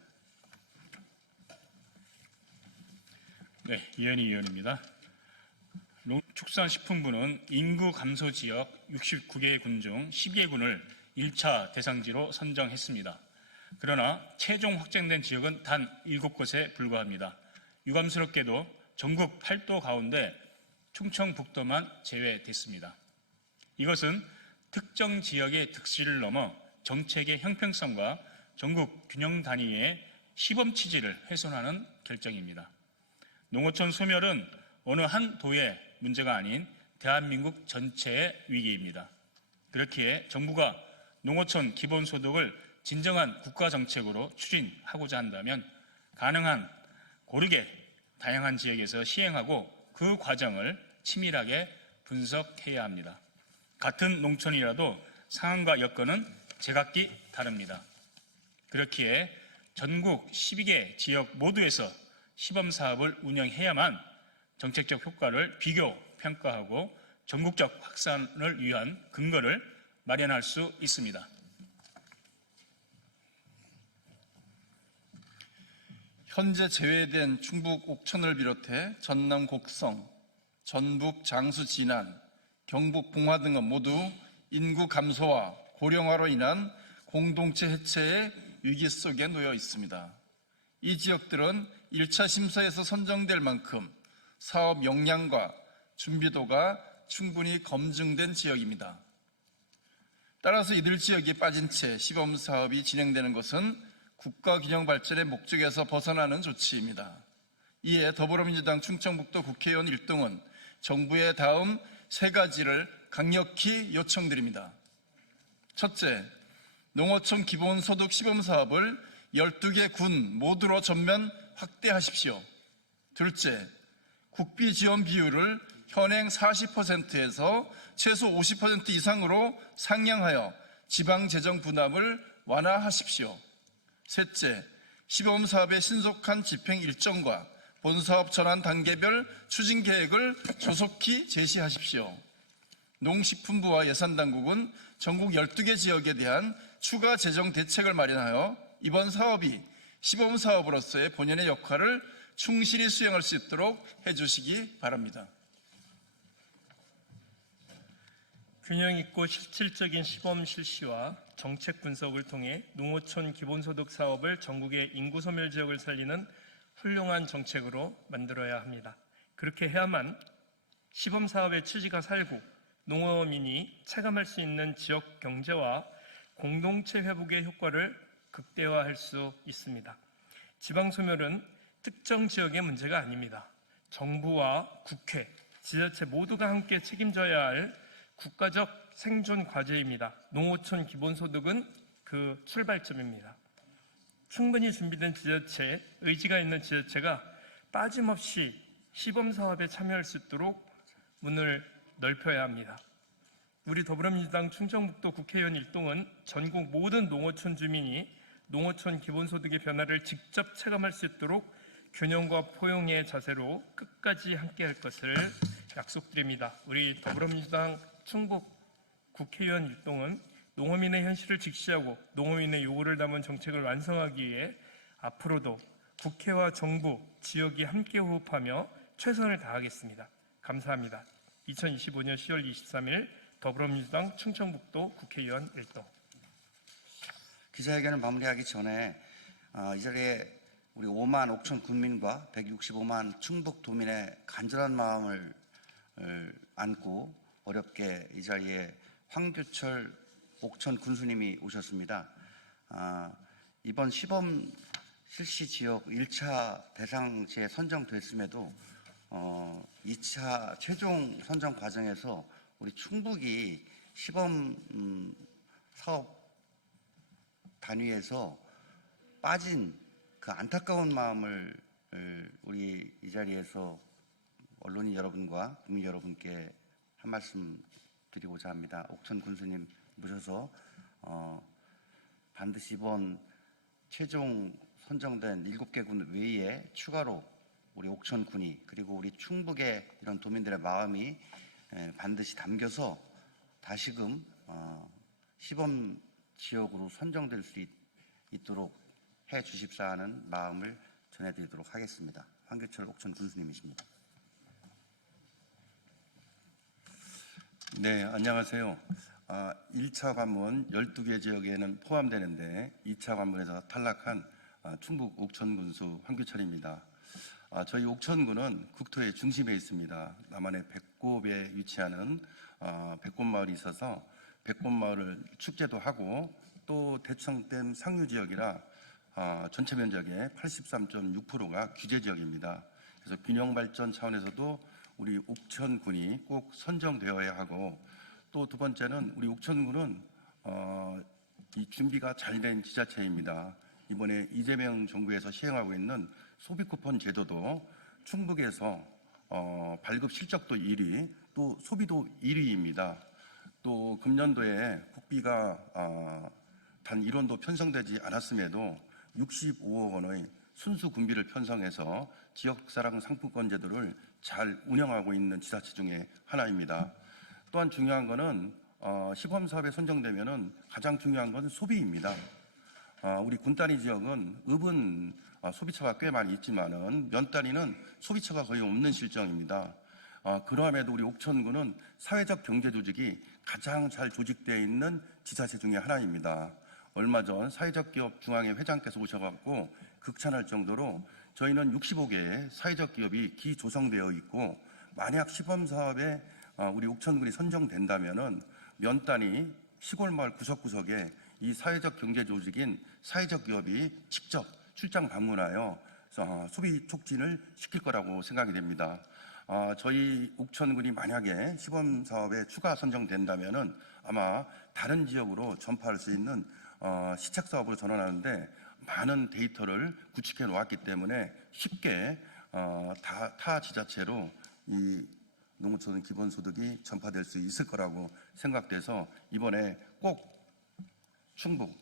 네, 이현희 의원입니다. 농축산식품부는 인구 감소 지역 69개 군 중 10개 군을 1차 대상지로 선정했습니다. 그러나 최종 확정된 지역은 단 7곳에 불과합니다. 유감스럽게도 전국 8도 가운데 충청북도만 제외됐습니다. 이것은 특정 지역의 득실을 넘어 정책의 형평성과 전국 균형 단위의 시범 취지를 훼손하는 결정입니다. 농어촌 소멸은 어느 한 도의 문제가 아닌 대한민국 전체의 위기입니다. 그렇기에 정부가 농어촌 기본소득을 진정한 국가정책으로 추진하고자 한다면 가능한 고르게 다양한 지역에서 시행하고 그 과정을 치밀하게 분석해야 합니다. 같은 농촌이라도 상황과 여건은 제각기 다릅니다. 그렇기에 전국 12개 지역 모두에서 시범사업을 운영해야만 정책적 효과를 비교 평가하고 전국적 확산을 위한 근거를 마련할 수 있습니다. 현재 제외된 충북 옥천을 비롯해 전남 곡성, 전북 장수 진안, 경북 봉화 등은 모두 인구 감소와 고령화로 인한 공동체 해체의 위기 속에 놓여 있습니다. 이 지역들은 1차 심사에서 선정될 만큼 사업 역량과 준비도가 충분히 검증된 지역입니다. 따라서 이들 지역이 빠진 채 시범 사업이 진행되는 것은 국가 균형 발전의 목적에서 벗어나는 조치입니다. 이에 더불어민주당 충청북도 국회의원 1동은 정부의 다음 3가지를 강력히 요청드립니다. 첫째, 농어촌 기본소득 시범사업을 12개 군 모두로 전면 확대하십시오. 둘째, 국비 지원 비율을 현행 40%에서 최소 50% 이상으로 상향하여 지방재정 부담을 완화하십시오. 셋째, 시범사업의 신속한 집행 일정과 본사업 전환 단계별 추진 계획을 조속히 제시하십시오. 농식품부와 예산당국은 전국 12개 지역에 대한 추가 재정 대책을 마련하여 이번 사업이 시범사업으로서의 본연의 역할을 충실히 수행할 수 있도록 해주시기 바랍니다. 균형 있고 실질적인 시범 실시와 정책 분석을 통해 농어촌 기본소득 사업을 전국의 인구 소멸 지역을 살리는 훌륭한 정책으로 만들어야 합니다. 그렇게 해야만 시범 사업의 취지가 살고 농어민이 체감할 수 있는 지역 경제와 공동체 회복의 효과를 극대화할 수 있습니다. 지방 소멸은 특정 지역의 문제가 아닙니다. 정부와 국회, 지자체 모두가 함께 책임져야 할 국가적 생존 과제입니다. 농어촌 기본소득은 그 출발점입니다. 충분히 준비된 지자체, 의지가 있는 지자체가 빠짐없이 시범사업에 참여할 수 있도록 문을 넓혀야 합니다. 우리 더불어민주당 충청북도 국회의원 1동은 전국 모든 농어촌 주민이 농어촌 기본소득의 변화를 직접 체감할 수 있도록 균형과 포용의 자세로 끝까지 함께할 것을 약속드립니다. 우리 더불어민주당 충북 국회의원 1동은 농어민의 현실을 직시하고 농어민의 요구를 담은 정책을 완성하기 위해 앞으로도 국회와 정부, 지역이 함께 호흡하며 최선을 다하겠습니다. 감사합니다. 2025년 10월 23일 더불어민주당 충청북도 국회의원 1동. 기자회견을 마무리하기 전에 이 자리에 우리 5만 5천 군민과 165만 충북도민의 간절한 마음을 안고 어렵게 이 자리에 황교철 옥천 군수님이 오셨습니다. 이번 시범 실시 지역 1차 대상지에 선정됐음에도 2차 최종 선정 과정에서 우리 충북이 시범 사업 단위에서 빠진 그 안타까운 마음을 우리 이 자리에서 언론인 여러분과 국민 여러분께 한 말씀 드리고자 합니다. 옥천 군수님 모셔서 반드시 이번 최종 선정된 7개 군 외에 추가로 우리 옥천 군이 그리고 우리 충북의 이런 도민들의 마음이 반드시 담겨서 다시금 시범 지역으로 선정될 수 있도록 해 주십사 하는 마음을 전해드리도록 하겠습니다. 황교철 옥천 군수님이십니다. 네, 안녕하세요. 1차 관문 12개 지역에는 포함되는데 2차 관문에서 탈락한 충북 옥천군수 황교철입니다. 저희 옥천군은 국토의 중심에 있습니다. 남한의 백곡에 위치하는 백곡마을이 있어서 백곡마을을 축제도 하고 또 대청댐 상류 지역이라 전체 면적의 83.6%가 규제 지역입니다. 그래서 균형 발전 차원에서도 우리 옥천군이 꼭 선정되어야 하고 또 두 번째는 우리 옥천군은 이 준비가 잘 된 지자체입니다. 이번에 이재명 정부에서 시행하고 있는 소비 쿠폰 제도도 충북에서 발급 실적도 1위, 또 소비도 1위입니다. 또 금년도에 국비가 단 1원도 편성되지 않았음에도 65억 원의 순수 군비를 편성해서 지역사랑 상품권 제도를 잘 운영하고 있는 지자체 중에 하나입니다. 또한 중요한 것은 시범사업에 선정되면은 가장 중요한 것은 소비입니다. 우리 군단위 지역은 읍은 소비처가 꽤 많이 있지만은 면 단위는 소비처가 거의 없는 실정입니다. 그러함에도 우리 옥천군은 사회적 경제 조직이 가장 잘 조직되어 있는 지자체 중에 하나입니다. 얼마 전 사회적 기업 중앙회 회장께서 오셔갖고 극찬할 정도로 저희는 65개의 사회적 기업이 기조성되어 있고, 만약 시범 사업에 우리 옥천군이 선정된다면은 면 단위 시골 마을 구석구석에 이 사회적 경제 조직인 사회적 기업이 직접 출장 방문하여 소비 촉진을 시킬 거라고 생각이 됩니다. 저희 옥천군이 만약에 시범 사업에 추가 선정된다면은 아마 다른 지역으로 전파할 수 있는 시책 사업으로 전환하는데 많은 데이터를 구축해 놓았기 때문에 쉽게 타 지자체로 이 농어촌 기본소득이 전파될 수 있을 거라고 생각돼서 이번에 꼭 충북,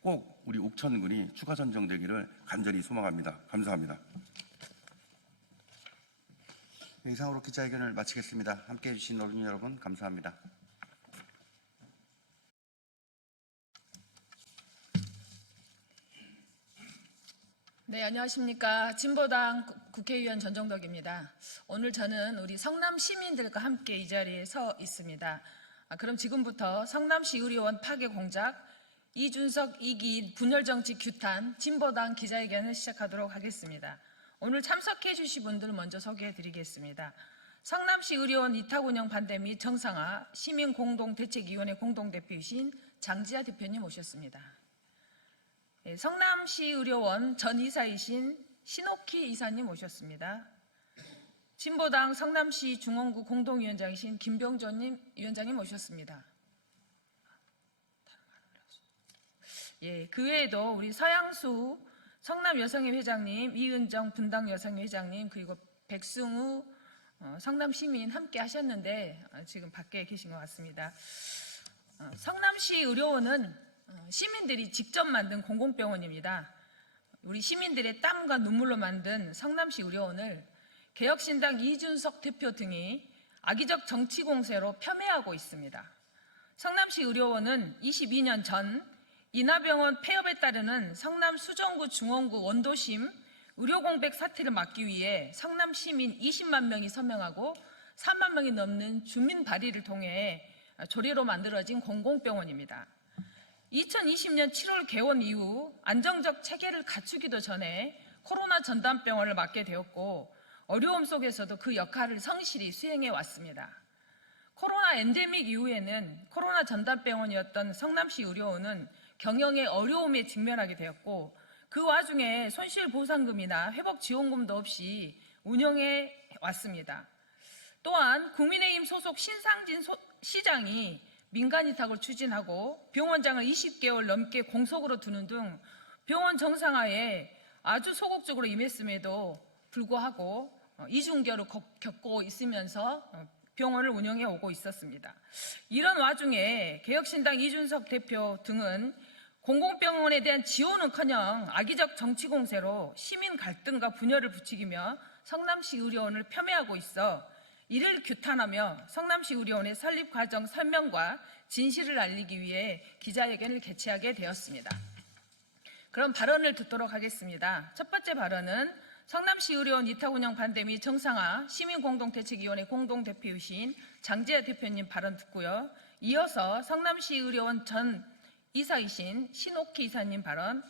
꼭 우리 옥천군이 추가 선정되기를 간절히 소망합니다. 감사합니다. 이상으로 기자회견을 마치겠습니다. 함께해 주신 어린이 여러분 감사합니다. 네, 안녕하십니까. 진보당 국회의원 전정덕입니다. 오늘 저는 우리 성남 시민들과 함께 이 자리에 서 있습니다. 그럼 지금부터 성남시 의료원 파괴 공작, 이준석, 이기인 분열정치 규탄, 진보당 기자회견을 시작하도록 하겠습니다. 오늘 참석해 주신 분들 먼저 소개해 드리겠습니다. 성남시 의료원 이탁 운영 반대 및 정상화 시민공동대책위원회 공동대표이신 장지아 대표님 오셨습니다. 성남시 의료원 전 이사이신 신옥희 이사님 오셨습니다. 진보당 성남시 중원구 공동위원장이신 김병조 위원장님 오셨습니다. 예, 그 외에도 우리 서양수 성남여성회 회장님, 이은정 분당여성회 회장님, 그리고 백승우 성남시민 함께 하셨는데 지금 밖에 계신 것 같습니다. 성남시 의료원은 시민들이 직접 만든 공공병원입니다. 우리 시민들의 땀과 눈물로 만든 성남시 의료원을 개혁신당 이준석 대표 등이 악의적 정치 공세로 폄훼하고 있습니다. 성남시 의료원은 22년 전 인하병원 폐업에 따르는 성남 수정구 중원구 원도심 의료공백 사태를 막기 위해 성남 시민 20만 명이 서명하고 3만 명이 넘는 주민 발의를 통해 조례로 만들어진 공공병원입니다. 2020년 7월 개원 이후 안정적 체계를 갖추기도 전에 코로나 전담병원을 맡게 되었고 어려움 속에서도 그 역할을 성실히 수행해 왔습니다. 코로나 엔데믹 이후에는 코로나 전담병원이었던 성남시 의료원은 경영의 어려움에 직면하게 되었고 그 와중에 손실보상금이나 회복지원금도 없이 운영해 왔습니다. 또한 국민의힘 소속 신상진 시장이 민간이탁을 추진하고 병원장을 20개월 넘게 공석으로 두는 등 병원 정상화에 아주 소극적으로 임했음에도 불구하고 이중결을 겪고 있으면서 병원을 운영해 오고 있었습니다. 이런 와중에 개혁신당 이준석 대표 등은 공공병원에 대한 지원은커녕 악의적 정치 공세로 시민 갈등과 분열을 부추기며 성남시 의료원을 폄훼하고 있어 이를 규탄하며 성남시 의료원의 설립 과정 설명과 진실을 알리기 위해 기자회견을 개최하게 되었습니다. 그럼 발언을 듣도록 하겠습니다. 첫 번째 발언은 성남시 의료원 이탁 운영 반대 및 정상화 시민공동대책위원회 공동대표이신 장지아 대표님 발언 듣고요. 이어서 성남시 의료원 전 이사이신 신옥희 이사님 발언,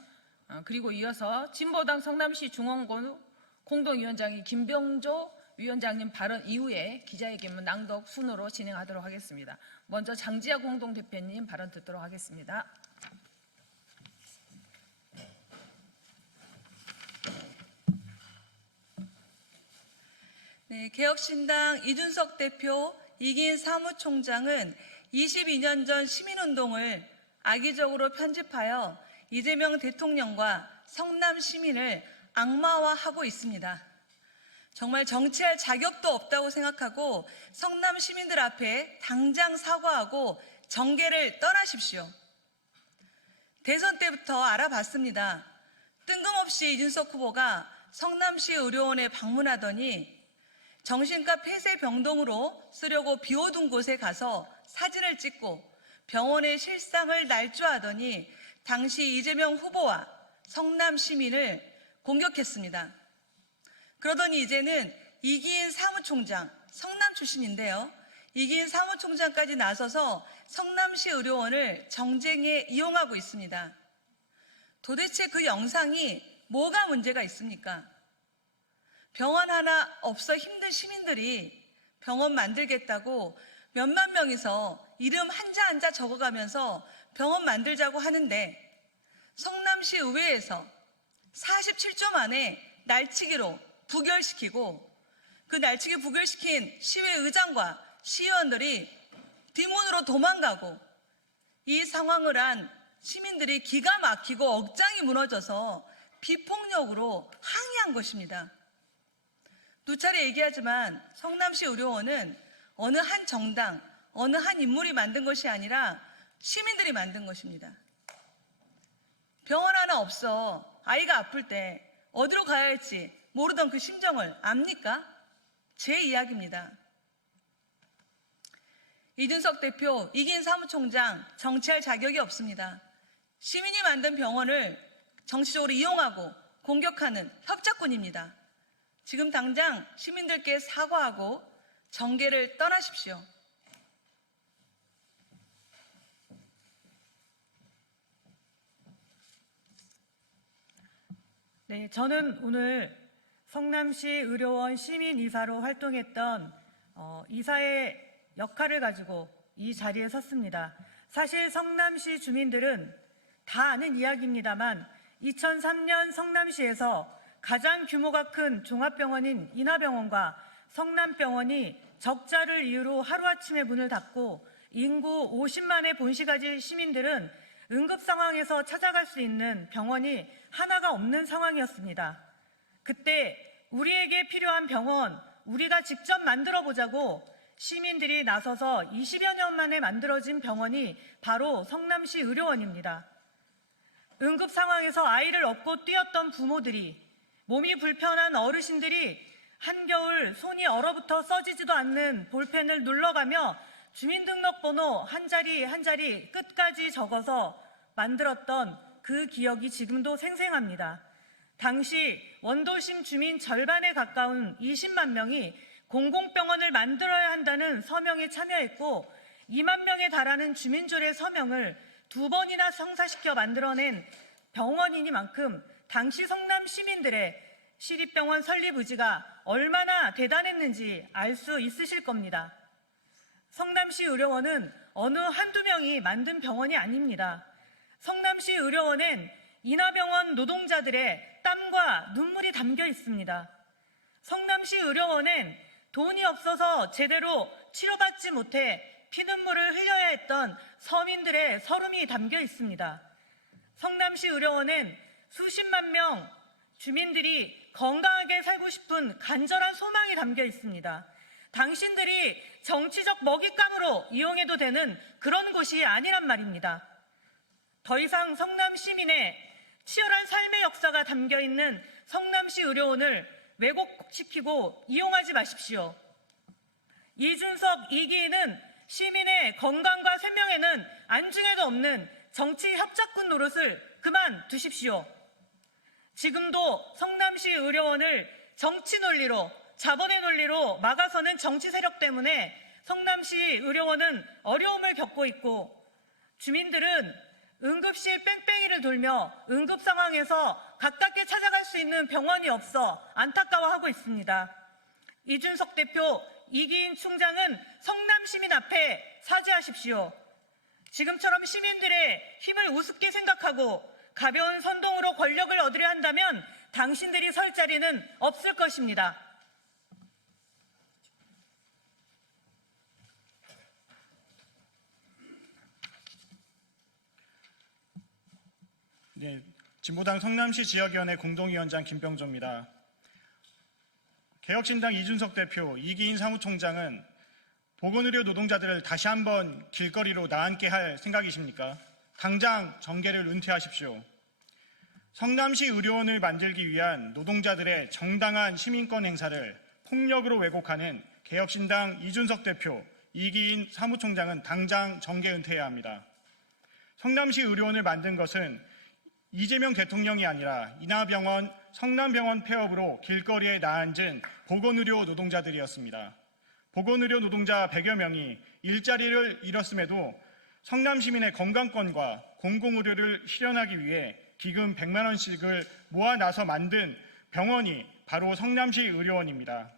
그리고 이어서 진보당 성남시 중원구 공동위원장인 김병조 위원장님 발언 이후에 기자회견 낭독 순으로 진행하도록 하겠습니다. 먼저 장지아 공동대표님 발언 듣도록 하겠습니다. 네, 개혁신당 이준석 대표, 이기인 사무총장은 22년 전 시민운동을 악의적으로 편집하여 이재명 대통령과 성남 시민을 악마화하고 있습니다. 정말 정치할 자격도 없다고 생각하고 성남 시민들 앞에 당장 사과하고 정계를 떠나십시오. 대선 때부터 알아봤습니다. 뜬금없이 이준석 후보가 성남시 의료원에 방문하더니 정신과 폐쇄병동으로 쓰려고 비워둔 곳에 가서 사진을 찍고 병원의 실상을 날조하더니 당시 이재명 후보와 성남 시민을 공격했습니다. 그러더니 이제는 이기인 사무총장, 성남 출신인데요. 이기인 사무총장까지 나서서 성남시 의료원을 정쟁에 이용하고 있습니다. 도대체 그 영상이 뭐가 문제가 있습니까? 병원 하나 없어 힘든 시민들이 병원 만들겠다고 몇만 명이서 이름 한자 한자 적어가면서 병원 만들자고 하는데 성남시 의회에서 47조 만에 날치기로 부결시키고 그 날치기 부결시킨 시의회의장과 시의원들이 뒷문으로 도망가고 이 상황을 한 시민들이 기가 막히고 억장이 무너져서 비폭력으로 항의한 것입니다. 누차례 얘기하지만 성남시 의료원은 어느 한 정당, 어느 한 인물이 만든 것이 아니라 시민들이 만든 것입니다. 병원 하나 없어 아이가 아플 때 어디로 가야 할지 모르던 그 심정을 압니까? 제 이야기입니다. 이준석 대표, 이기인 사무총장 정치할 자격이 없습니다. 시민이 만든 병원을 정치적으로 이용하고 공격하는 협작꾼입니다. 지금 당장 시민들께 사과하고 정계를 떠나십시오. 네, 저는 오늘 성남시 의료원 시민이사로 활동했던 이사의 역할을 가지고 이 자리에 섰습니다. 사실 성남시 주민들은 다 아는 이야기입니다만 2003년 성남시에서 가장 규모가 큰 종합병원인 인하병원과 성남병원이 적자를 이유로 하루아침에 문을 닫고 인구 50만의 본시가지 시민들은 응급 상황에서 찾아갈 수 있는 병원이 하나가 없는 상황이었습니다. 그때 우리에게 필요한 병원, 우리가 직접 만들어 보자고 시민들이 나서서 20여 년 만에 만들어진 병원이 바로 성남시 의료원입니다. 응급 상황에서 아이를 업고 뛰었던 부모들이, 몸이 불편한 어르신들이 한겨울 손이 얼어붙어 써지지도 않는 볼펜을 눌러가며 주민등록번호 한 자리 한 자리 끝까지 적어서 만들었던 그 기억이 지금도 생생합니다. 당시 원도심 주민 절반에 가까운 20만 명이 공공병원을 만들어야 한다는 서명에 참여했고 2만 명에 달하는 주민줄의 서명을 2번이나 성사시켜 만들어낸 병원이니만큼 당시 성남 시민들의 시립병원 설립 의지가 얼마나 대단했는지 알 수 있으실 겁니다. 성남시 의료원은 어느 한두 명이 만든 병원이 아닙니다. 성남시 의료원엔 인하병원 노동자들의 땀과 눈물이 담겨 있습니다. 성남시 의료원엔 돈이 없어서 제대로 치료받지 못해 피눈물을 흘려야 했던 서민들의 서름이 담겨 있습니다. 성남시 의료원엔 수십만 명 주민들이 건강하게 살고 싶은 간절한 소망이 담겨 있습니다. 당신들이 정치적 먹잇감으로 이용해도 되는 그런 곳이 아니란 말입니다. 더 이상 성남 시민의 치열한 삶의 역사가 담겨 있는 성남시 의료원을 왜곡시키고 이용하지 마십시오. 이준석, 이기인은 시민의 건강과 생명에는 안중에도 없는 정치 협작꾼 노릇을 그만두십시오. 지금도 성남시 의료원을 정치 논리로, 자본의 논리로 막아서는 정치 세력 때문에 성남시 의료원은 어려움을 겪고 있고 주민들은 응급실 뺑뺑이를 돌며 응급 상황에서 가깝게 찾아갈 수 있는 병원이 없어 안타까워하고 있습니다. 이준석 대표, 이기인 총장은 성남 시민 앞에 사죄하십시오. 지금처럼 시민들의 힘을 우습게 생각하고 가벼운 선동으로 권력을 얻으려 한다면 당신들이 설 자리는 없을 것입니다. 네, 진보당 성남시 지역위원회 공동위원장 김병조입니다. 개혁신당 이준석 대표, 이기인 사무총장은 보건의료 노동자들을 다시 한번 길거리로 나앉게 할 생각이십니까? 당장 정계를 은퇴하십시오. 성남시 의료원을 만들기 위한 노동자들의 정당한 시민권 행사를 폭력으로 왜곡하는 개혁신당 이준석 대표, 이기인 사무총장은 당장 정계 은퇴해야 합니다. 성남시 의료원을 만든 것은 이재명 대통령이 아니라 인하병원, 성남병원 폐업으로 길거리에 나앉은 보건의료 노동자들이었습니다. 보건의료 노동자 100여 명이 일자리를 잃었음에도 성남 시민의 건강권과 공공의료를 실현하기 위해 기금 100만 원씩을 모아 나서 만든 병원이 바로 성남시 의료원입니다.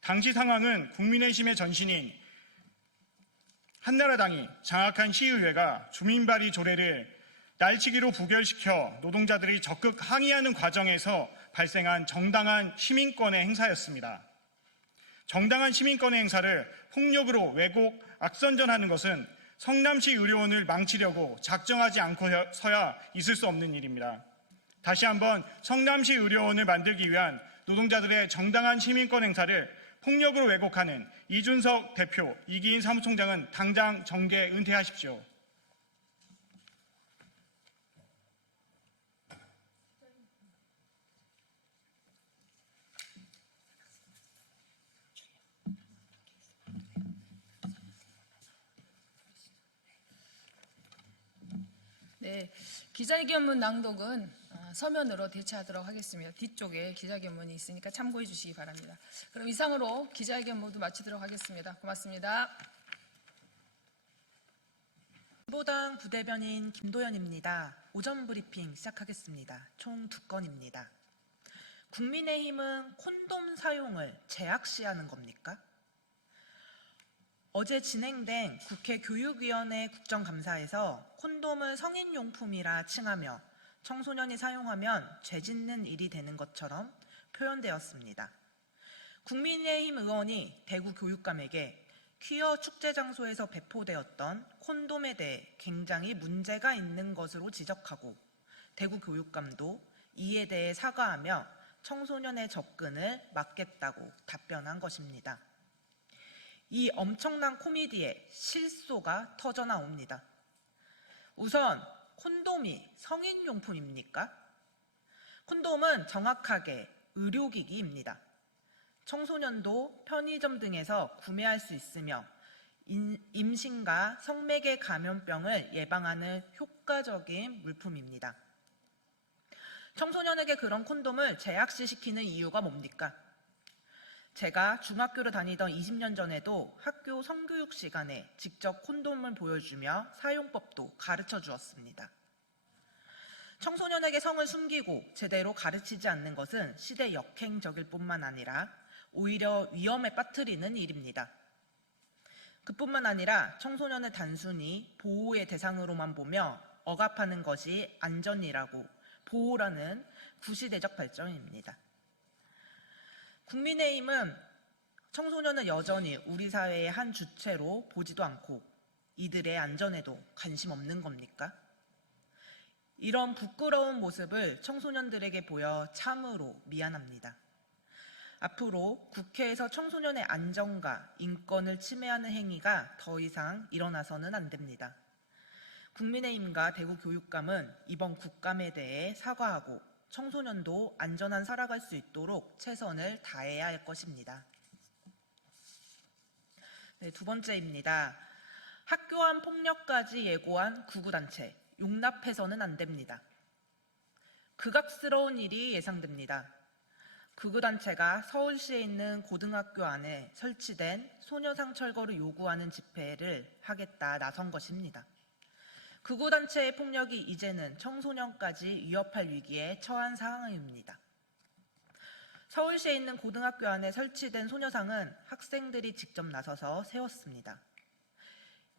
당시 상황은 국민의힘의 전신인 한나라당이 장악한 시의회가 주민발의 조례를 날치기로 부결시켜 노동자들이 적극 항의하는 과정에서 발생한 정당한 시민권의 행사였습니다. 정당한 시민권의 행사를 폭력으로 왜곡, 악선전하는 것은 성남시 의료원을 망치려고 작정하지 않고서야 있을 수 없는 일입니다. 다시 한번 성남시 의료원을 만들기 위한 노동자들의 정당한 시민권 행사를 폭력으로 왜곡하는 이준석 대표, 이기인 사무총장은 당장 정계 은퇴하십시오. 네, 기자회견문 낭독은 서면으로 대체하도록 하겠습니다. 뒤쪽에 기자회견문이 있으니까 참고해 주시기 바랍니다. 그럼 이상으로 기자회견 모두 마치도록 하겠습니다. 고맙습니다. 진보당 부대변인 김도연입니다. 오전 브리핑 시작하겠습니다. 총 2건입니다. 국민의힘은 콘돔 사용을 제약시하는 겁니까? 어제 진행된 국회 교육위원회 국정감사에서 콘돔을 성인용품이라 칭하며 청소년이 사용하면 죄 짓는 일이 되는 것처럼 표현되었습니다. 국민의힘 의원이 대구 교육감에게 퀴어 축제 장소에서 배포되었던 콘돔에 대해 굉장히 문제가 있는 것으로 지적하고 대구 교육감도 이에 대해 사과하며 청소년의 접근을 막겠다고 답변한 것입니다. 이 엄청난 코미디에 실소가 터져나옵니다. 우선 콘돔이 성인용품입니까? 콘돔은 정확하게 의료기기입니다. 청소년도 편의점 등에서 구매할 수 있으며 임신과 성매개 감염병을 예방하는 효과적인 물품입니다. 청소년에게 그런 콘돔을 제약시키는 이유가 뭡니까? 제가 중학교를 다니던 20년 전에도 학교 성교육 시간에 직접 콘돔을 보여주며 사용법도 가르쳐 주었습니다. 청소년에게 성을 숨기고 제대로 가르치지 않는 것은 시대 역행적일 뿐만 아니라 오히려 위험에 빠뜨리는 일입니다. 그뿐만 아니라 청소년을 단순히 보호의 대상으로만 보며 억압하는 것이 안전이라고 보호라는 구시대적 발전입니다. 국민의힘은 청소년을 여전히 우리 사회의 한 주체로 보지도 않고 이들의 안전에도 관심 없는 겁니까? 이런 부끄러운 모습을 청소년들에게 보여 참으로 미안합니다. 앞으로 국회에서 청소년의 안전과 인권을 침해하는 행위가 더 이상 일어나서는 안 됩니다. 국민의힘과 대구 교육감은 이번 국감에 대해 사과하고 청소년도 안전한 살아갈 수 있도록 최선을 다해야 할 것입니다. 네, 두 번째입니다. 학교 안 폭력까지 예고한 구구단체, 용납해서는 안 됩니다. 극악스러운 일이 예상됩니다. 구구단체가 서울시에 있는 고등학교 안에 설치된 소녀상 철거를 요구하는 집회를 하겠다 나선 것입니다. 극우단체의 폭력이 이제는 청소년까지 위협할 위기에 처한 상황입니다. 서울시에 있는 고등학교 안에 설치된 소녀상은 학생들이 직접 나서서 세웠습니다.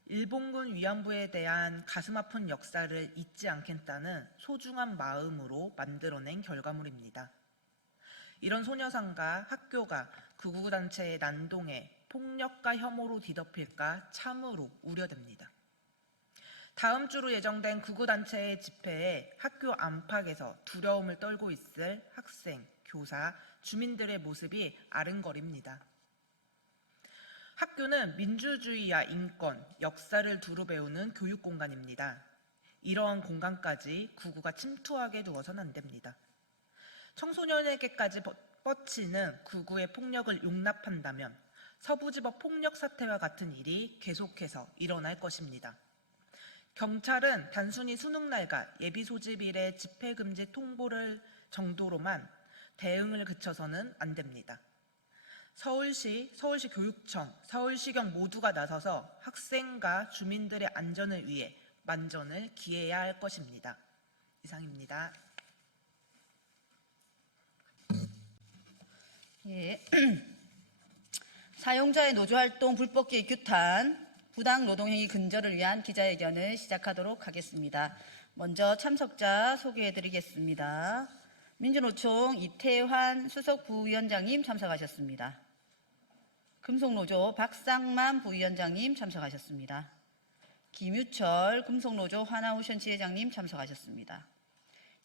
일본군 위안부에 대한 가슴 아픈 역사를 잊지 않겠다는 소중한 마음으로 만들어낸 결과물입니다. 이런 소녀상과 학교가 극우단체의 난동에 폭력과 혐오로 뒤덮일까 참으로 우려됩니다. 다음 주로 예정된 극우단체의 집회에 학교 안팎에서 두려움을 떨고 있을 학생, 교사, 주민들의 모습이 아른거립니다. 학교는 민주주의와 인권, 역사를 두루 배우는 교육공간입니다. 이러한 공간까지 극우가 침투하게 두어서는 안 됩니다. 청소년에게까지 뻗치는 극우의 폭력을 용납한다면 서부지법 폭력 사태와 같은 일이 계속해서 일어날 것입니다. 경찰은 단순히 수능날과 예비소집일의 집회금지 통보를 정도로만 대응을 그쳐서는 안 됩니다. 서울시, 서울시 교육청, 서울시경 모두가 나서서 학생과 주민들의 안전을 위해 만전을 기해야 할 것입니다. 이상입니다. 예. 사용자의 노조활동 불법기획 규탄, 부당 노동행위 근절을 위한 기자회견을 시작하도록 하겠습니다. 먼저 참석자 소개해드리겠습니다. 민주노총 이태환 수석 부위원장님 참석하셨습니다. 금속노조 박상만 부위원장님 참석하셨습니다. 김유철 금속노조 하나오션 지회장님 참석하셨습니다.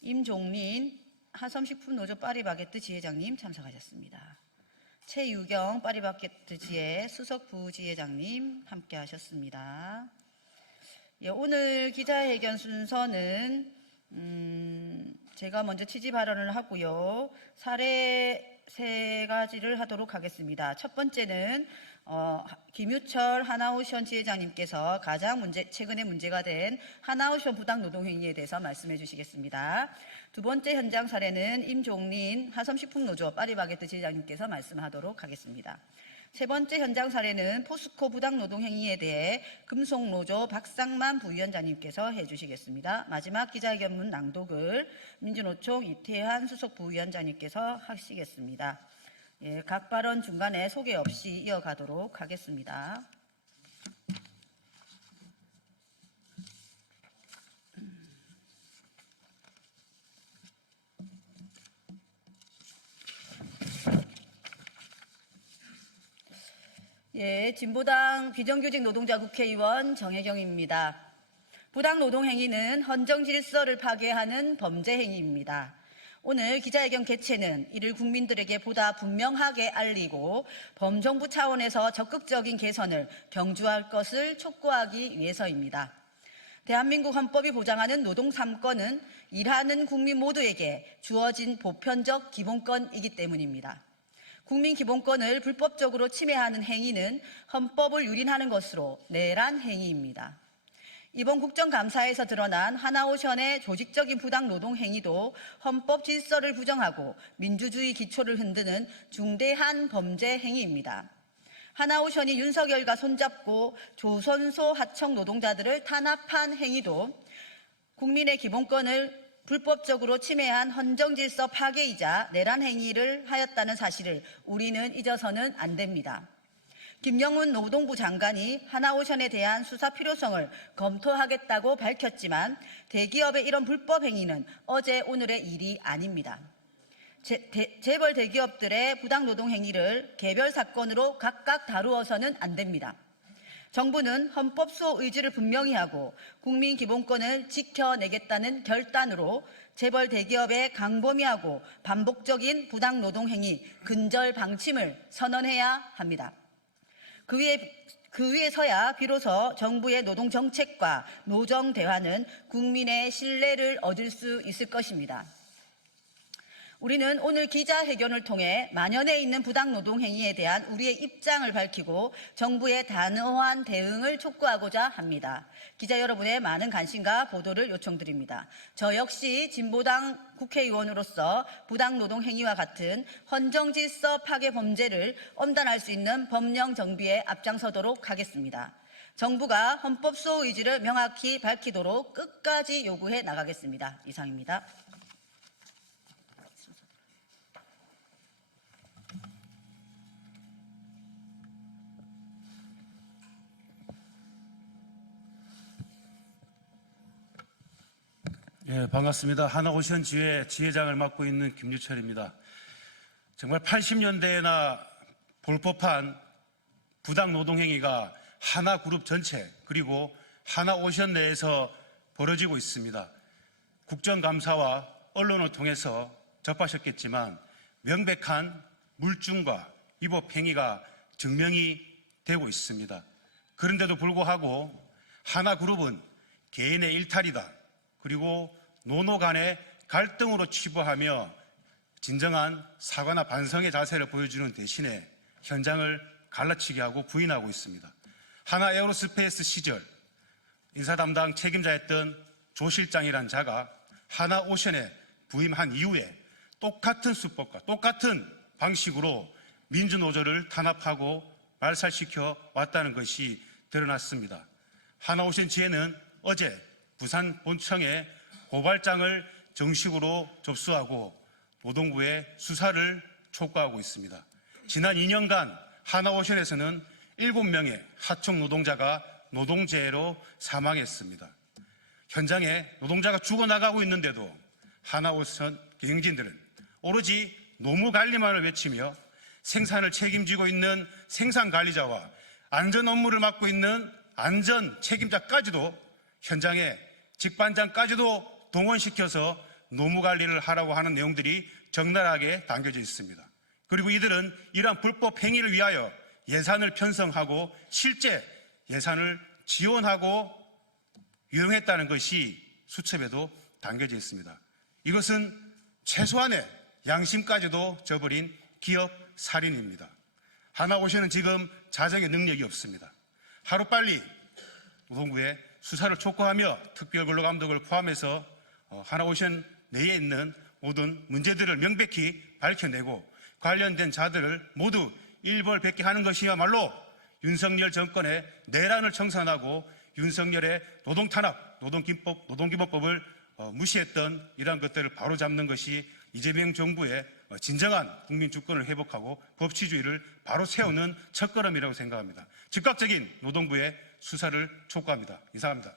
임종린 하섬식품노조 파리바게뜨 지회장님 참석하셨습니다. 최유경 파리바게뜨 지회 수석 부지회장님 함께 하셨습니다. 예, 오늘 기자회견 순서는 제가 먼저 취지 발언을 하고요. 사례 3가지를 하도록 하겠습니다. 첫 번째는 김유철 하나오션 지회장님께서 가장 최근에 문제가 된 하나오션 부당 노동행위에 대해서 말씀해 주시겠습니다. 두 번째 현장 사례는 임종린 하섬식품노조 파리바게뜨 지회장님께서 말씀하도록 하겠습니다. 세 번째 현장 사례는 포스코 부당 노동행위에 대해 금속노조 박상만 부위원장님께서 해주시겠습니다. 마지막 기자회견문 낭독을 민주노총 이태환 수석 부위원장님께서 하시겠습니다. 예, 각 발언 중간에 소개 없이 이어가도록 하겠습니다. 예, 진보당 비정규직 노동자 국회의원 정혜경입니다. 부당 노동행위는 헌정 질서를 파괴하는 범죄 행위입니다. 오늘 기자회견 개최는 이를 국민들에게 보다 분명하게 알리고 범정부 차원에서 적극적인 개선을 경주할 것을 촉구하기 위해서입니다. 대한민국 헌법이 보장하는 노동 3권은 일하는 국민 모두에게 주어진 보편적 기본권이기 때문입니다. 국민 기본권을 불법적으로 침해하는 행위는 헌법을 유린하는 것으로 내란 행위입니다. 이번 국정감사에서 드러난 하나오션의 조직적인 부당 노동 행위도 헌법 질서를 부정하고 민주주의 기초를 흔드는 중대한 범죄 행위입니다. 하나오션이 윤석열과 손잡고 조선소 하청 노동자들을 탄압한 행위도 국민의 기본권을 불법적으로 침해한 헌정질서 파괴이자 내란 행위를 하였다는 사실을 우리는 잊어서는 안 됩니다. 김영훈 노동부 장관이 하나오션에 대한 수사 필요성을 검토하겠다고 밝혔지만 대기업의 이런 불법 행위는 어제 오늘의 일이 아닙니다. 재벌 대기업들의 부당 노동 행위를 개별 사건으로 각각 다루어서는 안 됩니다. 정부는 헌법 수호 의지를 분명히 하고 국민 기본권을 지켜내겠다는 결단으로 재벌 대기업의 강범위하고 반복적인 부당 노동 행위 근절 방침을 선언해야 합니다. 그 위에서야 비로소 정부의 노동 정책과 노정 대화는 국민의 신뢰를 얻을 수 있을 것입니다. 우리는 오늘 기자회견을 통해 만연해 있는 부당 노동 행위에 대한 우리의 입장을 밝히고 정부의 단호한 대응을 촉구하고자 합니다. 기자 여러분의 많은 관심과 보도를 요청드립니다. 저 역시 진보당 국회의원으로서 부당 노동 행위와 같은 헌정 질서 파괴 범죄를 엄단할 수 있는 법령 정비에 앞장서도록 하겠습니다. 정부가 헌법 수호 의지를 명확히 밝히도록 끝까지 요구해 나가겠습니다. 이상입니다. 예, 반갑습니다. 하나오션 지회 지회장을 맡고 있는 김유철입니다. 정말 80년대에나 볼 법한 부당 노동행위가 하나그룹 전체 그리고 하나오션 내에서 벌어지고 있습니다. 국정감사와 언론을 통해서 접하셨겠지만 명백한 물증과 위법 행위가 증명이 되고 있습니다. 그런데도 불구하고 하나그룹은 개인의 일탈이다. 그리고 노노 간의 갈등으로 치부하며 진정한 사과나 반성의 자세를 보여주는 대신에 현장을 갈라치게 하고 부인하고 있습니다. 하나 에어로스페이스 시절 인사 담당 책임자였던 조 실장이란 자가 하나오션에 부임한 이후에 똑같은 수법과 똑같은 방식으로 민주노조를 탄압하고 말살시켜 왔다는 것이 드러났습니다. 하나오션 지회는 어제 부산 본청에 고발장을 정식으로 접수하고 노동부의 수사를 촉구하고 있습니다. 지난 2년간 하나오션에서는 7명의 하청 노동자가 노동재해로 사망했습니다. 현장에 노동자가 죽어나가고 있는데도 하나오션 경영진들은 오로지 노무관리만을 외치며 생산을 책임지고 있는 생산관리자와 안전 업무를 맡고 있는 안전 책임자까지도 현장에 직반장까지도 동원시켜서 노무관리를 하라고 하는 내용들이 적나라하게 담겨져 있습니다. 그리고 이들은 이러한 불법 행위를 위하여 예산을 편성하고 실제 예산을 지원하고 유용했다는 것이 수첩에도 담겨져 있습니다. 이것은 최소한의 양심까지도 저버린 기업 살인입니다. 하나오션은 지금 자정의 능력이 없습니다. 하루빨리 노동부에 수사를 촉구하며 특별근로감독을 포함해서 하나오션 내에 있는 모든 문제들을 명백히 밝혀내고 관련된 자들을 모두 일벌백계 하는 것이야말로 윤석열 정권의 내란을 청산하고 윤석열의 노동탄압, 노동기본법을 무시했던 이러한 것들을 바로잡는 것이 이재명 정부의 진정한 국민 주권을 회복하고 법치주의를 바로 세우는 첫걸음이라고 생각합니다. 즉각적인 노동부의 수사를 촉구합니다. 이상합니다.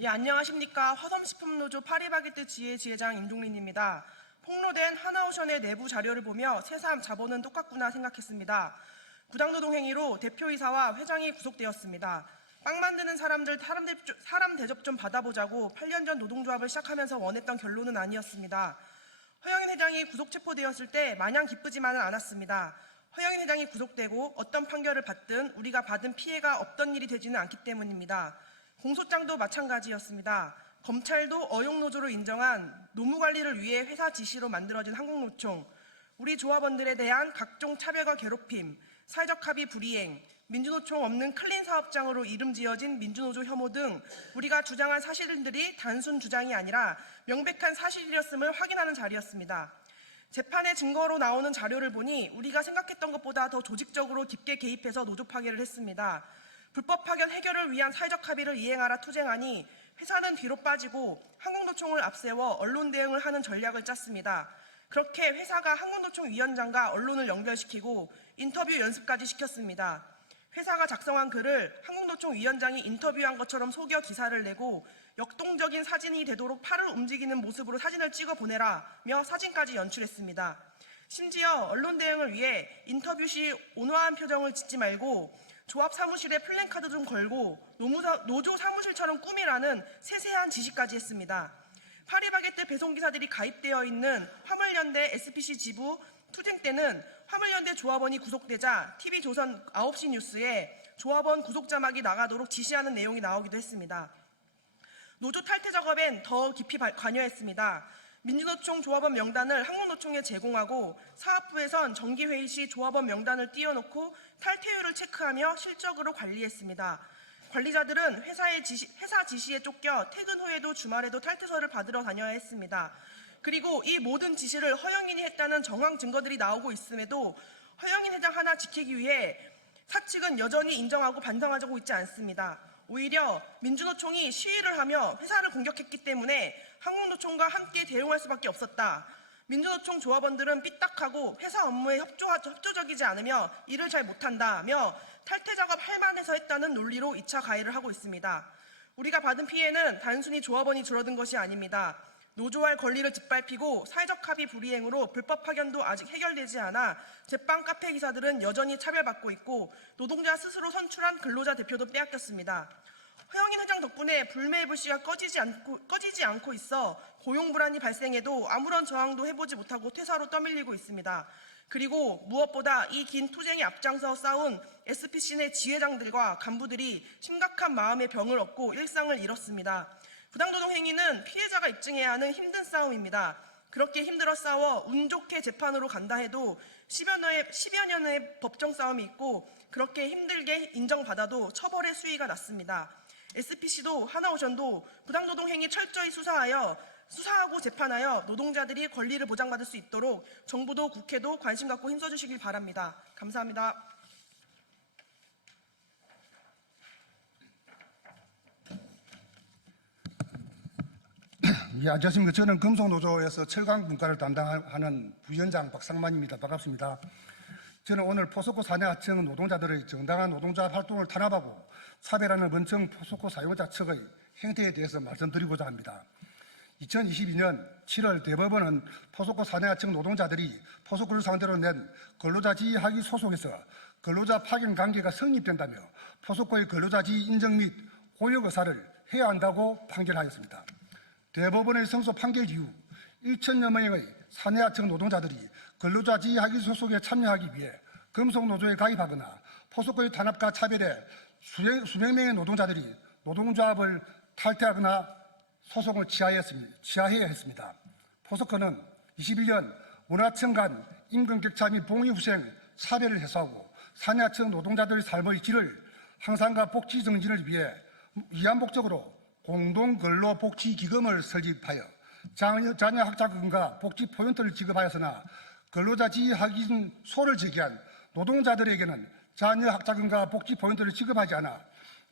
예, 안녕하십니까. 화섬식품노조 파리바게뜨 지회 지회장 임종린입니다. 폭로된 하나오션의 내부 자료를 보며 새삼 자본은 똑같구나 생각했습니다. 부당노동 행위로 대표이사와 회장이 구속되었습니다. 빵 만드는 사람들 사람 대접 좀 받아보자고 8년 전 노동조합을 시작하면서 원했던 결론은 아니었습니다. 허영인 회장이 구속 체포되었을 때 마냥 기쁘지만은 않았습니다. 허영인 회장이 구속되고 어떤 판결을 받든 우리가 받은 피해가 없던 일이 되지는 않기 때문입니다. 공소장도 마찬가지였습니다. 검찰도 어용노조로 인정한 노무관리를 위해 회사 지시로 만들어진 한국노총, 우리 조합원들에 대한 각종 차별과 괴롭힘, 사회적 합의 불이행, 민주노총 없는 클린 사업장으로 이름 지어진 민주노조 혐오 등 우리가 주장한 사실들이 단순 주장이 아니라 명백한 사실이었음을 확인하는 자리였습니다. 재판의 증거로 나오는 자료를 보니 우리가 생각했던 것보다 더 조직적으로 깊게 개입해서 노조 파괴를 했습니다. 불법 파견 해결을 위한 사회적 합의를 이행하라 투쟁하니 회사는 뒤로 빠지고 한국노총을 앞세워 언론 대응을 하는 전략을 짰습니다. 그렇게 회사가 한국노총 위원장과 언론을 연결시키고 인터뷰 연습까지 시켰습니다. 회사가 작성한 글을 한국노총 위원장이 인터뷰한 것처럼 속여 기사를 내고 역동적인 사진이 되도록 팔을 움직이는 모습으로 사진을 찍어 보내라며 사진까지 연출했습니다. 심지어 언론 대응을 위해 인터뷰 시 온화한 표정을 짓지 말고 조합 사무실에 플랜카드 좀 걸고 노조 사무실처럼 꾸미라는 세세한 지시까지 했습니다. 파리바게뜨 배송기사들이 가입되어 있는 화물연대 SPC 지부 투쟁 때는 화물연대 조합원이 구속되자 TV조선 9시 뉴스에 조합원 구속 자막이 나가도록 지시하는 내용이 나오기도 했습니다. 노조 탈퇴 작업엔 더 깊이 관여했습니다. 민주노총 조합원 명단을 한국노총에 제공하고 사업부에선 정기회의 시 조합원 명단을 띄워놓고 탈퇴율을 체크하며 실적으로 관리했습니다. 관리자들은 회사 지시에 쫓겨 퇴근 후에도 주말에도 탈퇴서를 받으러 다녀야 했습니다. 그리고 이 모든 지시를 허영인이 했다는 정황 증거들이 나오고 있음에도 허영인 회장 하나 지키기 위해 사측은 여전히 인정하고 반성하고 있지 않습니다. 오히려 민주노총이 시위를 하며 회사를 공격했기 때문에 한국노총과 함께 대응할 수밖에 없었다. 민주노총 조합원들은 삐딱하고 회사 업무에 협조적이지 않으며 일을 잘 못한다며 탈퇴 작업 할 만해서 했다는 논리로 2차 가해를 하고 있습니다. 우리가 받은 피해는 단순히 조합원이 줄어든 것이 아닙니다. 노조할 권리를 짓밟히고 사회적 합의 불이행으로 불법 파견도 아직 해결되지 않아 제빵 카페 기사들은 여전히 차별받고 있고 노동자 스스로 선출한 근로자 대표도 빼앗겼습니다. 허영인 회장 덕분에 불매불씨가 꺼지지 않고 있어 고용 불안이 발생해도 아무런 저항도 해보지 못하고 퇴사로 떠밀리고 있습니다. 그리고 무엇보다 이 긴 투쟁에 앞장서 싸운 SPC 내 지회장들과 간부들이 심각한 마음의 병을 얻고 일상을 잃었습니다. 부당노동 행위는 피해자가 입증해야 하는 힘든 싸움입니다. 그렇게 힘들어 싸워 운 좋게 재판으로 간다 해도 10여 년의 법정 싸움이 있고 그렇게 힘들게 인정받아도 처벌의 수위가 낮습니다. SPC도 하나오션도 부당노동 행위 철저히 수사하고 재판하여 노동자들이 권리를 보장받을 수 있도록 정부도 국회도 관심 갖고 힘써주시길 바랍니다. 감사합니다. 예, 안녕하십니까. 저는 금속노조에서 철강 분과를 담당하는 부위원장 박상만입니다. 반갑습니다. 저는 오늘 포스코 사내 하청 노동자들의 정당한 노동자 활동을 탄압하고 차별하는 원청 포스코 사용자 측의 행태에 대해서 말씀드리고자 합니다. 2022년 7월 대법원은 포스코 사내 하청 노동자들이 포스코를 상대로 낸 근로자 지위 하기 소송에서 근로자 파견 관계가 성립된다며 포스코의 근로자 지위 인정 및 고역 의사를 해야 한다고 판결하였습니다. 대법원의 성소 판결 이후 1천여 명의 사내하청 노동자들이 근로자 지위 하기 소송에 참여하기 위해 금속노조에 가입하거나 포스코의 탄압과 차별에 수백 명의 노동자들이 노동조합을 탈퇴하거나 소송을 취하해야 했습니다. 포스코는 21년 원하청 간 임금격차 및 복리후생 차별을 해소하고 사내하청 노동자들의 삶의 질을 향상과 복지 증진을 위해 위한 목적으로 공동근로복지기금을 설립하여 자녀 학자금과 복지 포인트를 지급하였으나 근로자 지위 확인 소를 제기한 노동자들에게는 자녀 학자금과 복지 포인트를 지급하지 않아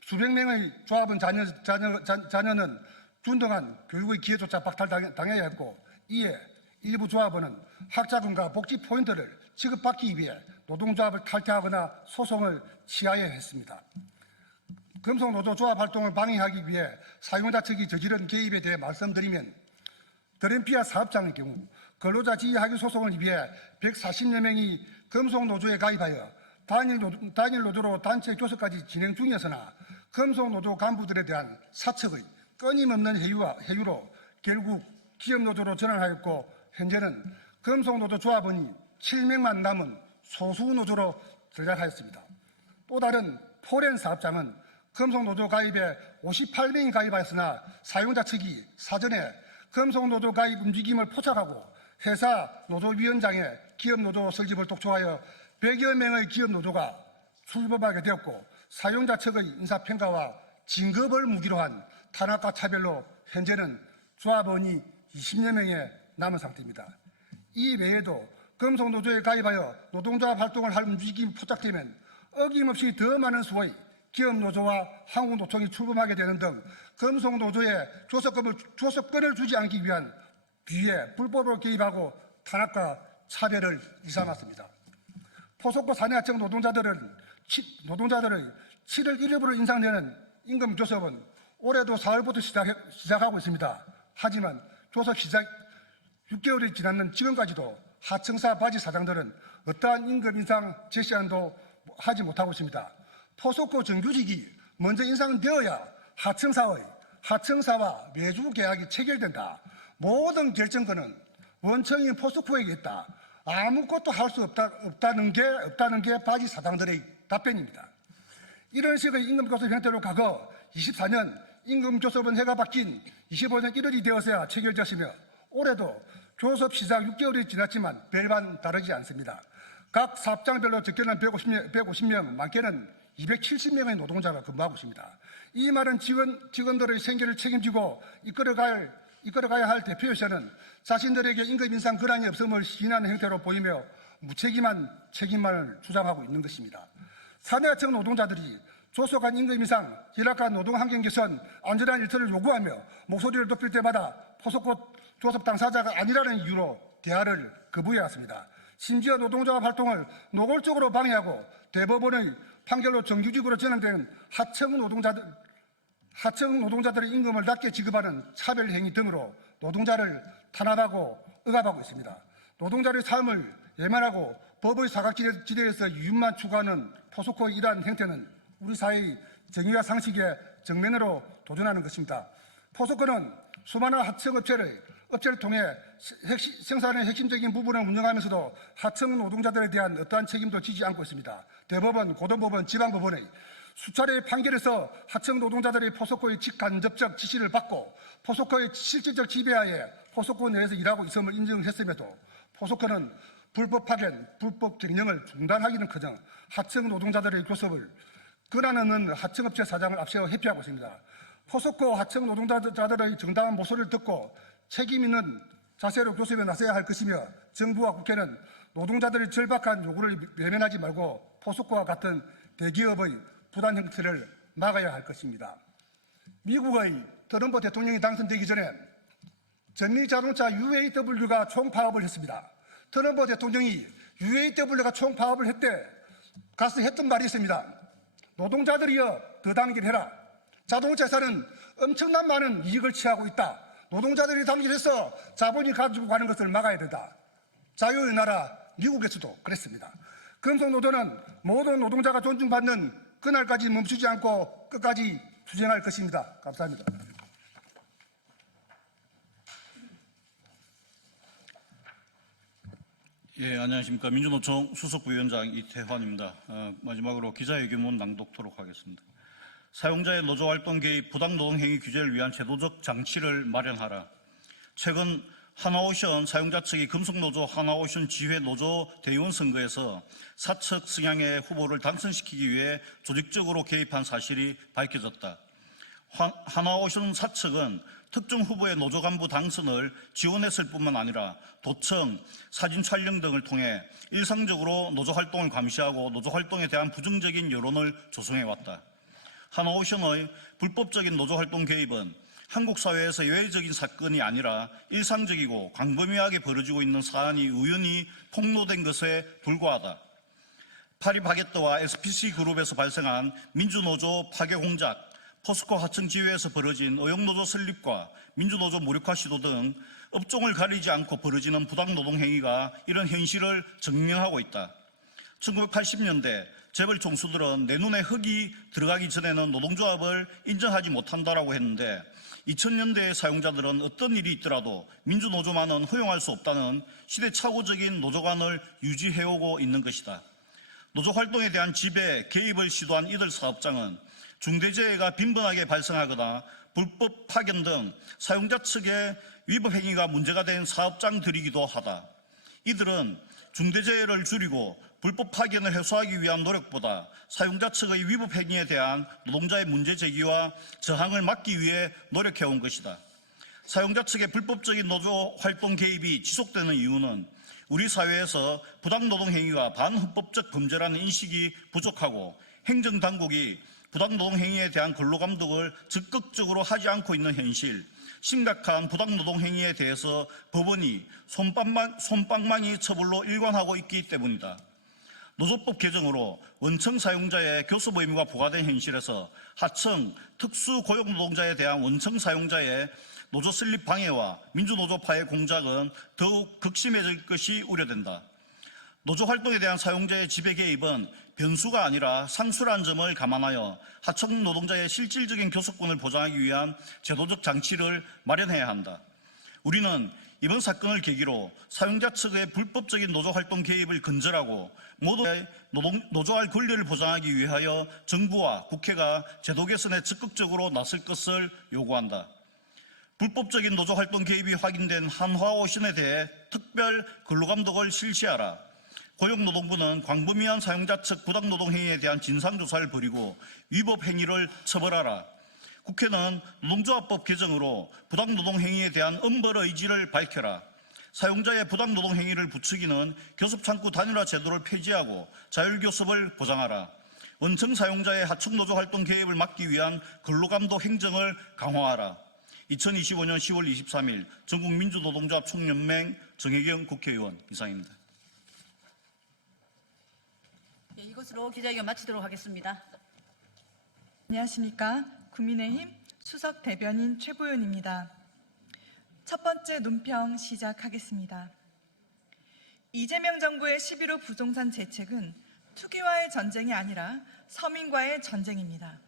수백 명의 조합원 자녀는 균등한 교육의 기회조차 박탈당해야 했고, 이에 일부 조합원은 학자금과 복지 포인트를 지급받기 위해 노동조합을 탈퇴하거나 소송을 취하여야 했습니다. 금속노조 조합 활동을 방해하기 위해 사용자 측이 저지른 개입에 대해 말씀드리면, 드렌피아 사업장의 경우 근로자 지위 하기 소송을 위해 140여 명이 금속노조에 가입하여 단일 노조로 단체 교섭까지 진행 중이었으나 금속노조 간부들에 대한 사측의 끊임없는 회유로 결국 기업노조로 전환하였고, 현재는 금속노조 조합원이 7명만 남은 소수노조로 전락하였습니다. 또 다른 포렌 사업장은 금속노조 가입에 58명이 가입하였으나 사용자 측이 사전에 금속노조 가입 움직임을 포착하고 회사 노조위원장의 기업노조 설립을 독촉하여 100여 명의 기업노조가 출범하게 되었고, 사용자 측의 인사평가와 진급을 무기로 한 탄압과 차별로 현재는 조합원이 20여 명에 남은 상태입니다. 이 외에도 금속노조에 가입하여 노동조합 활동을 할 움직임이 포착되면 어김없이 더 많은 수의 기업노조와 한국노총이 출범하게 되는 등 금속노조에 조석권을 주지 않기 위한 비위에 불법으로 개입하고 탄압과 차별을 일삼았습니다. 포스코 사내하청 노동자들의 7월 1일부로 인상되는 임금조섭은 올해도 4월부터 시작하고 있습니다. 하지만 조섭 시작 6개월이 지났는 지금까지도 하청사 바지 사장들은 어떠한 임금 인상 제시안도 하지 못하고 있습니다. 포스코 정규직이 먼저 인상되어야 하청사와 외주 계약이 체결된다. 모든 결정권은 원청인 포스코에게 있다. 아무것도 할 수 없다는 게 바지 사장들의 답변입니다. 이런 식의 임금조섭 형태로 과거 24년 임금조섭은 해가 바뀐 25년 1월이 되어서야 체결되었으며, 올해도 조섭 시작 6개월이 지났지만 별반 다르지 않습니다. 각 사업장별로 적게는 150명, 많게는 270명의 노동자가 근무하고 있습니다. 이 말은 직원들의 생계를 책임지고 이끌어가야 할 대표이사는 자신들에게 임금 인상 권한이 없음을 시인하는 형태로 보이며 무책임한 책임만을 주장하고 있는 것입니다. 사내하청 노동자들이 조속한 임금 인상, 열악한 노동 환경 개선, 안전한 일터를 요구하며 목소리를 높일 때마다 포스코 조섭 당사자가 아니라는 이유로 대화를 거부해왔습니다. 심지어 노동조합 활동을 노골적으로 방해하고 대법원의 판결로 정규직으로 전환된 하청 노동자들의 임금을 낮게 지급하는 차별 행위 등으로 노동자를 탄압하고 억압하고 있습니다. 노동자의 삶을 예만하고 법의 사각지대에서 이윤만 추구하는 포스코의 이러한 행태는 우리 사회의 정의와 상식에 정면으로 도전하는 것입니다. 포스코는 수많은 하청업체를 통해 생산의 핵심적인 부분을 운영하면서도 하청 노동자들에 대한 어떠한 책임도 지지 않고 있습니다. 대법원, 고등법원, 지방법원의 수차례의 판결에서 하청 노동자들이 포스코의 직간접적 지시를 받고 포스코의 실질적 지배하에 포스코 내에서 일하고 있음을 인정했음에도 포스코는 불법 파견, 불법 경영을 중단하기는커녕 하청 노동자들의 교섭을 권한 없는 하청업체 사장을 앞세워 회피하고 있습니다. 포스코 하청 노동자들의 정당한 목소리를 듣고 책임 있는 자세로 교섭에 나서야 할 것이며 정부와 국회는 노동자들의 절박한 요구를 외면하지 말고 포스코와 같은 대기업의 부단 형태를 막아야 할 것입니다. 미국의 트럼프 대통령이 당선되기 전에 전기자동차 UAW가 총파업을 했습니다. 트럼프 대통령이 UAW가 총파업을 가서 했던 말이 있습니다. 노동자들이여 더 단결해라. 자동차 회사는 엄청난 많은 이익을 취하고 있다. 노동자들이 단결해서 자본이 가지고 가는 것을 막아야 된다. 자유의 나라 미국에서도 그랬습니다. 금속노조는 모든 노동자가 존중받는 그날까지 멈추지 않고 끝까지 투쟁할 것입니다. 감사합니다. 예, 안녕하십니까. 민주노총 수석부위원장 이태환입니다. 마지막으로 기자회견문 낭독토록 하겠습니다. 사용자의 노조활동 개입 부당노동행위 규제를 위한 제도적 장치를 마련하라. 최근 하나오션 사용자 측이 금속노조 하나오션 지회노조 대의원 선거에서 사측 성향의 후보를 당선시키기 위해 조직적으로 개입한 사실이 밝혀졌다. 하나오션 사측은 특정 후보의 노조 간부 당선을 지원했을 뿐만 아니라 도청, 사진 촬영 등을 통해 일상적으로 노조 활동을 감시하고 노조 활동에 대한 부정적인 여론을 조성해왔다. 하나오션의 불법적인 노조 활동 개입은 한국 사회에서 예외적인 사건이 아니라 일상적이고 광범위하게 벌어지고 있는 사안이 우연히 폭로된 것에 불과하다. 파리바게뜨와 SPC 그룹에서 발생한 민주노조 파괴 공작, 포스코 하청 지회에서 벌어진 의용노조 설립과 민주노조 무력화 시도 등 업종을 가리지 않고 벌어지는 부당노동 행위가 이런 현실을 증명하고 있다. 1980년대 재벌 총수들은 내 눈에 흙이 들어가기 전에는 노동조합을 인정하지 못한다라고 했는데 2000년대의 사용자들은 어떤 일이 있더라도 민주노조만은 허용할 수 없다는 시대착오적인 노조관을 유지해오고 있는 것이다. 노조 활동에 대한 지배, 개입을 시도한 이들 사업장은 중대재해가 빈번하게 발생하거나 불법 파견 등 사용자 측의 위법 행위가 문제가 된 사업장들이기도 하다. 이들은 중대재해를 줄이고 불법 파견을 해소하기 위한 노력보다 사용자 측의 위법 행위에 대한 노동자의 문제 제기와 저항을 막기 위해 노력해온 것이다. 사용자 측의 불법적인 노조 활동 개입이 지속되는 이유는 우리 사회에서 부당노동 행위가 반헌법적 범죄라는 인식이 부족하고 행정당국이 부당노동 행위에 대한 근로감독을 적극적으로 하지 않고 있는 현실, 심각한 부당노동 행위에 대해서 법원이 솜방망이 처벌로 일관하고 있기 때문이다. 노조법 개정으로 원청 사용자의 교섭 의무가 부과된 현실에서 하청, 특수고용노동자에 대한 원청 사용자의 노조 설립 방해와 민주노조파의 공작은 더욱 극심해질 것이 우려된다. 노조 활동에 대한 사용자의 지배 개입은 변수가 아니라 상수라는 점을 감안하여 하청 노동자의 실질적인 교섭권을 보장하기 위한 제도적 장치를 마련해야 한다. 우리는 이번 사건을 계기로 사용자 측의 불법적인 노조 활동 개입을 근절하고 모두의 노조할 권리를 보장하기 위하여 정부와 국회가 제도 개선에 적극적으로 나설 것을 요구한다. 불법적인 노조 활동 개입이 확인된 한화오션에 대해 특별 근로감독을 실시하라. 고용노동부는 광범위한 사용자 측 부당노동 행위에 대한 진상조사를 벌이고 위법 행위를 처벌하라. 국회는 노동조합법 개정으로 부당노동 행위에 대한 엄벌 의지를 밝혀라. 사용자의 부당노동 행위를 부추기는 교섭창구 단일화 제도를 폐지하고 자율교섭을 보장하라. 원청 사용자의 하청노조 활동 개입을 막기 위한 근로감독 행정을 강화하라. 2025년 10월 23일 전국민주노동조합 총연맹 정혜경 국회의원 이상입니다. 네, 이것으로 기자회견 마치도록 하겠습니다. 안녕하십니까. 국민의힘 수석 대변인 최보윤입니다. 첫 번째 논평 시작하겠습니다. 이재명 정부의 11.5 부동산 재책은 투기와의 전쟁이 아니라 서민과의 전쟁입니다.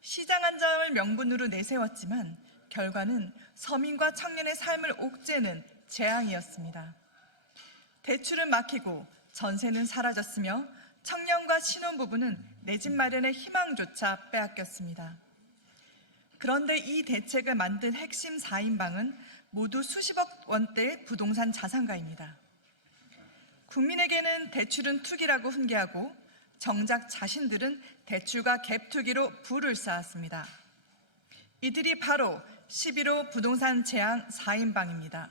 시장 안정을 명분으로 내세웠지만 결과는 서민과 청년의 삶을 옥죄는 재앙이었습니다. 대출은 막히고 전세는 사라졌으며 청년과 신혼부부는 내 집 마련의 희망조차 빼앗겼습니다. 그런데 이 대책을 만든 핵심 4인방은 모두 수십억 원대의 부동산 자산가입니다. 국민에게는 대출은 투기라고 훈계하고 정작 자신들은 대출과 갭투기로 부를 쌓았습니다. 이들이 바로 11호 부동산 재앙 4인방입니다.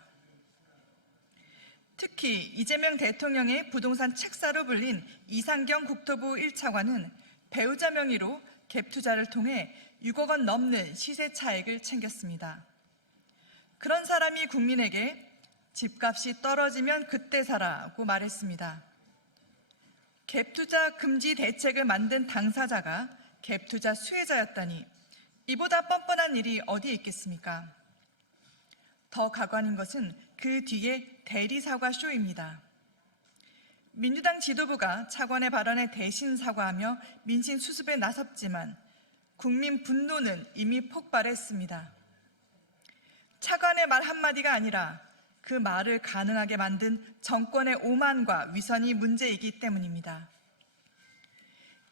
특히 이재명 대통령의 부동산 책사로 불린 이상경 국토부 1차관은 배우자 명의로 갭 투자를 통해 6억 원 넘는 시세 차익을 챙겼습니다. 그런 사람이 국민에게 집값이 떨어지면 그때 사라고 말했습니다. 갭 투자 금지 대책을 만든 당사자가 갭 투자 수혜자였다니 이보다 뻔뻔한 일이 어디에 있겠습니까? 더 가관인 것은 그 뒤에 대리 사과 쇼입니다. 민주당 지도부가 차관의 발언에 대신 사과하며 민심 수습에 나섰지만 국민 분노는 이미 폭발했습니다. 차관의 말 한마디가 아니라 그 말을 가능하게 만든 정권의 오만과 위선이 문제이기 때문입니다.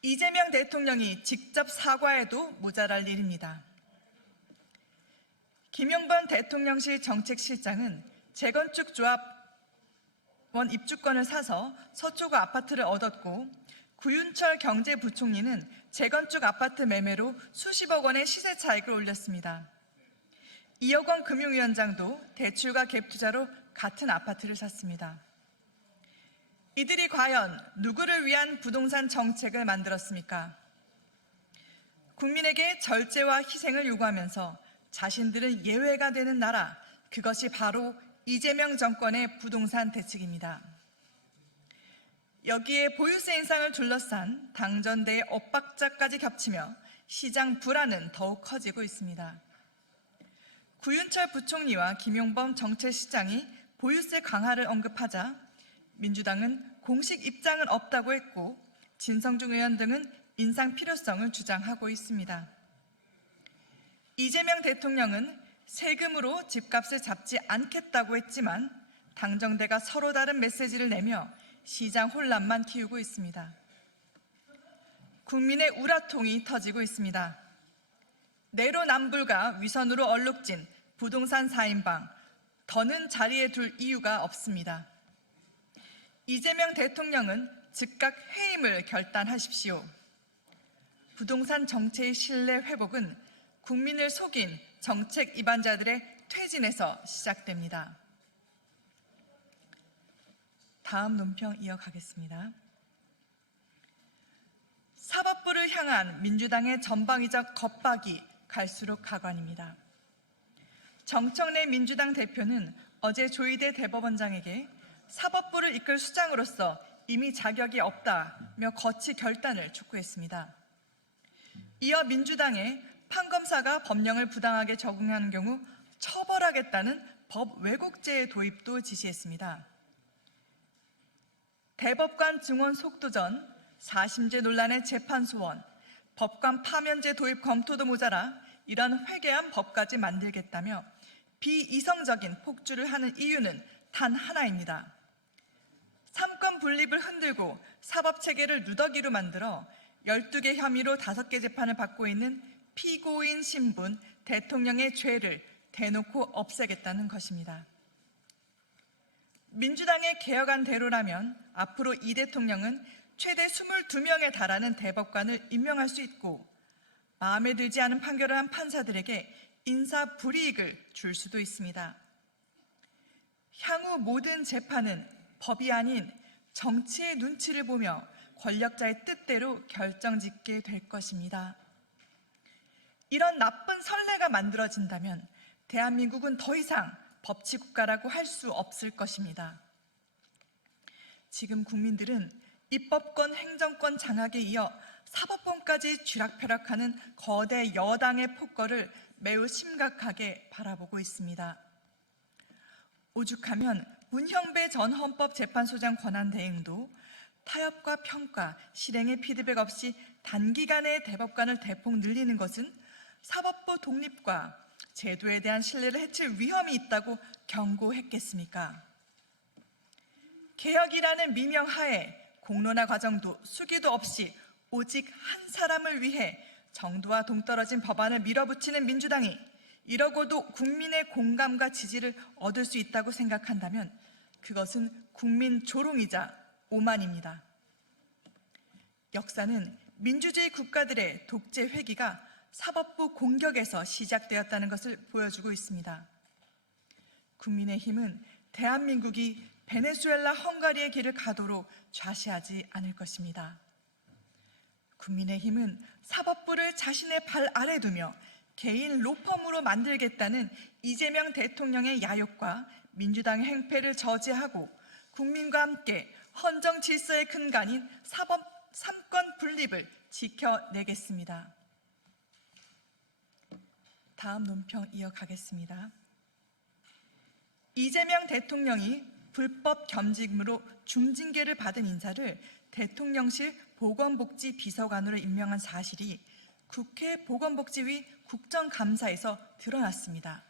이재명 대통령이 직접 사과해도 모자랄 일입니다. 김용범 대통령실 정책실장은 재건축 조합원 입주권을 사서 서초구 아파트를 얻었고 구윤철 경제부총리는 재건축 아파트 매매로 수십억 원의 시세 차익을 올렸습니다. 이어건 금융위원장도 대출과 갭 투자로 같은 아파트를 샀습니다. 이들이 과연 누구를 위한 부동산 정책을 만들었습니까? 국민에게 절제와 희생을 요구하면서 자신들은 예외가 되는 나라, 그것이 바로 이재명 정권의 부동산 대책입니다. 여기에 보유세 인상을 둘러싼 당전대의 엇박자까지 겹치며 시장 불안은 더욱 커지고 있습니다. 구윤철 부총리와 김용범 정책실장이 보유세 강화를 언급하자 민주당은 공식 입장은 없다고 했고 진성중 의원 등은 인상 필요성을 주장하고 있습니다. 이재명 대통령은 세금으로 집값을 잡지 않겠다고 했지만 당정대가 서로 다른 메시지를 내며 시장 혼란만 키우고 있습니다. 국민의 우라통이 터지고 있습니다. 내로남불과 위선으로 얼룩진 부동산 4인방, 더는 자리에 둘 이유가 없습니다. 이재명 대통령은 즉각 해임을 결단하십시오. 부동산 정체의 신뢰 회복은 국민을 속인 정책 위반자들의 퇴진에서 시작됩니다. 다음 논평 이어가겠습니다. 사법부를 향한 민주당의 전방위적 겁박이 갈수록 가관입니다. 정청래 민주당 대표는 어제 조희대 대법원장에게 사법부를 이끌 수장으로서 이미 자격이 없다며 거치 결단을 촉구했습니다. 이어 민주당의 판검사가 법령을 부당하게 적용하는 경우 처벌하겠다는 법 왜곡죄의 도입도 지시했습니다. 대법관 증원 속도전, 4심제 논란의 재판 소원, 법관 파면제 도입 검토도 모자라 이런 회개한 법까지 만들겠다며 비이성적인 폭주를 하는 이유는 단 하나입니다. 삼권 분립을 흔들고 사법체계를 누더기로 만들어 12개 혐의로 5개 재판을 받고 있는 피고인 신분 대통령의 죄를 대놓고 없애겠다는 것입니다. 민주당의 개혁안 대로라면 앞으로 이 대통령은 최대 22명에 달하는 대법관을 임명할 수 있고 마음에 들지 않은 판결을 한 판사들에게 인사 불이익을 줄 수도 있습니다. 향후 모든 재판은 법이 아닌 정치의 눈치를 보며 권력자의 뜻대로 결정짓게 될 것입니다. 이런 나쁜 선례가 만들어진다면 대한민국은 더 이상 법치국가라고 할 수 없을 것입니다. 지금 국민들은 입법권, 행정권 장악에 이어 사법권까지 쥐락펴락하는 거대 여당의 폭거를 매우 심각하게 바라보고 있습니다. 오죽하면 문형배 전 헌법재판소장 권한 대행도 타협과 평가, 실행의 피드백 없이 단기간에 대법관을 대폭 늘리는 것은 사법부 독립과 제도에 대한 신뢰를 해칠 위험이 있다고 경고했겠습니까? 개혁이라는 미명하에 공론화 과정도 수기도 없이 오직 한 사람을 위해 정도와 동떨어진 법안을 밀어붙이는 민주당이 이러고도 국민의 공감과 지지를 얻을 수 있다고 생각한다면 그것은 국민 조롱이자 오만입니다. 역사는 민주주의 국가들의 독재 회기가 사법부 공격에서 시작되었다는 것을 보여주고 있습니다. 국민의힘은 대한민국이 베네수엘라 헝가리의 길을 가도록 좌시하지 않을 것입니다. 국민의힘은 사법부를 자신의 발 아래 두며 개인 로펌으로 만들겠다는 이재명 대통령의 야욕과 민주당의 행패를 저지하고 국민과 함께 헌정 질서의 근간인 사법 삼권 분립을 지켜내겠습니다. 다음 논평 이어가겠습니다. 이재명 대통령이 불법 겸직으로 중징계를 받은 인사를 대통령실 보건복지비서관으로 임명한 사실이 국회 보건복지위 국정감사에서 드러났습니다.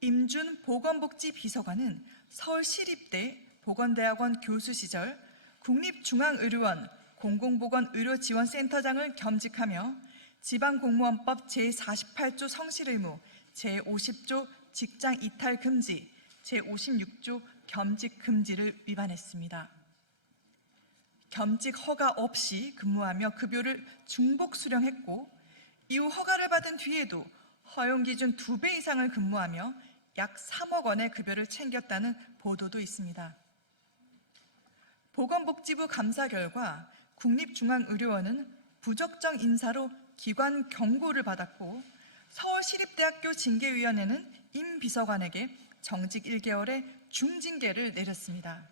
임준 보건복지비서관은 서울시립대 보건대학원 교수 시절 국립중앙의료원 공공보건의료지원센터장을 겸직하며 지방공무원법 제48조 성실의무, 제50조 직장이탈금지, 제56조 겸직금지를 위반했습니다. 겸직 허가 없이 근무하며 급여를 중복 수령했고 이후 허가를 받은 뒤에도 허용기준 2배 이상을 근무하며 약 3억 원의 급여를 챙겼다는 보도도 있습니다. 보건복지부 감사 결과 국립중앙의료원은 부적정 인사로 기관 경고를 받았고 서울시립대학교 징계위원회는 임 비서관에게 정직 1개월의 중징계를 내렸습니다.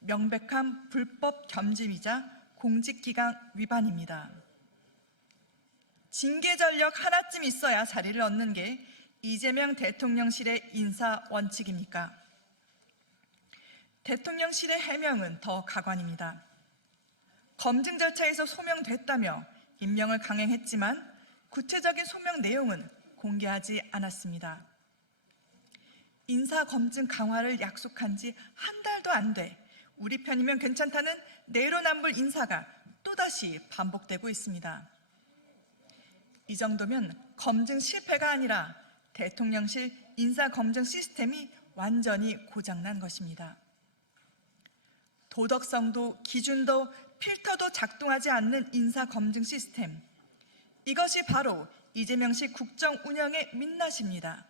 명백한 불법 겸직이자 공직기강 위반입니다. 징계 전력 하나쯤 있어야 자리를 얻는 게 이재명 대통령실의 인사 원칙입니까? 대통령실의 해명은 더 가관입니다. 검증 절차에서 소명됐다며 임명을 강행했지만 구체적인 소명 내용은 공개하지 않았습니다. 인사 검증 강화를 약속한 지 한 달도 안 돼 우리 편이면 괜찮다는 내로남불 인사가 또다시 반복되고 있습니다. 이 정도면 검증 실패가 아니라 대통령실 인사검증 시스템이 완전히 고장난 것입니다. 도덕성도 기준도 필터도 작동하지 않는 인사검증 시스템. 이것이 바로 이재명식 국정 운영의 민낯입니다.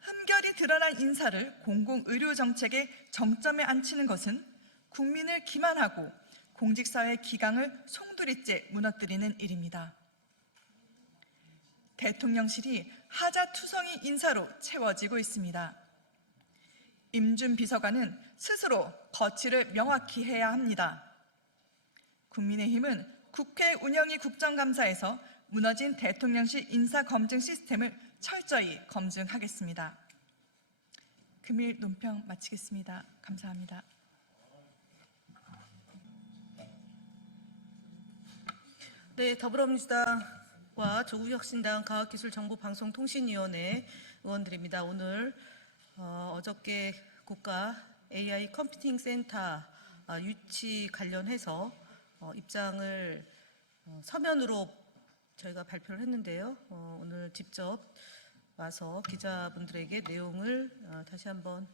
흠결이 드러난 인사를 공공의료정책의 정점에 앉히는 것은 국민을 기만하고 공직사회의 기강을 송두리째 무너뜨리는 일입니다. 대통령실이 하자투성이 인사로 채워지고 있습니다. 임준 비서관은 스스로 거취를 명확히 해야 합니다. 국민의힘은 국회 운영위 국정감사에서 무너진 대통령실 인사검증 시스템을 철저히 검증하겠습니다. 금일 논평 마치겠습니다. 감사합니다. 네, 더불어민주당과 조국혁신당 과학기술정보방송통신위원회 의원들입니다. 오늘 어저께 국가 AI 컴퓨팅 센터 유치 관련해서 입장을 서면으로 저희가 발표를 했는데요. 오늘 직접 와서 기자분들에게 내용을 다시 한번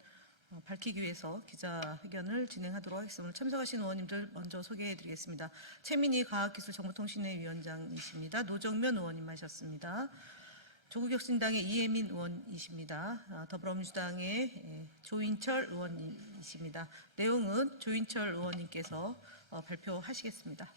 밝히기 위해서 기자회견을 진행하도록 하겠습니다. 참석하신 의원님들 먼저 소개해드리겠습니다. 최민희 과학기술정보통신회 위원장이십니다. 노정면 의원님 하셨습니다. 조국혁신당의 이혜민 의원이십니다. 더불어민주당의 조인철 의원이십니다. 내용은 조인철 의원님께서 발표하시겠습니다.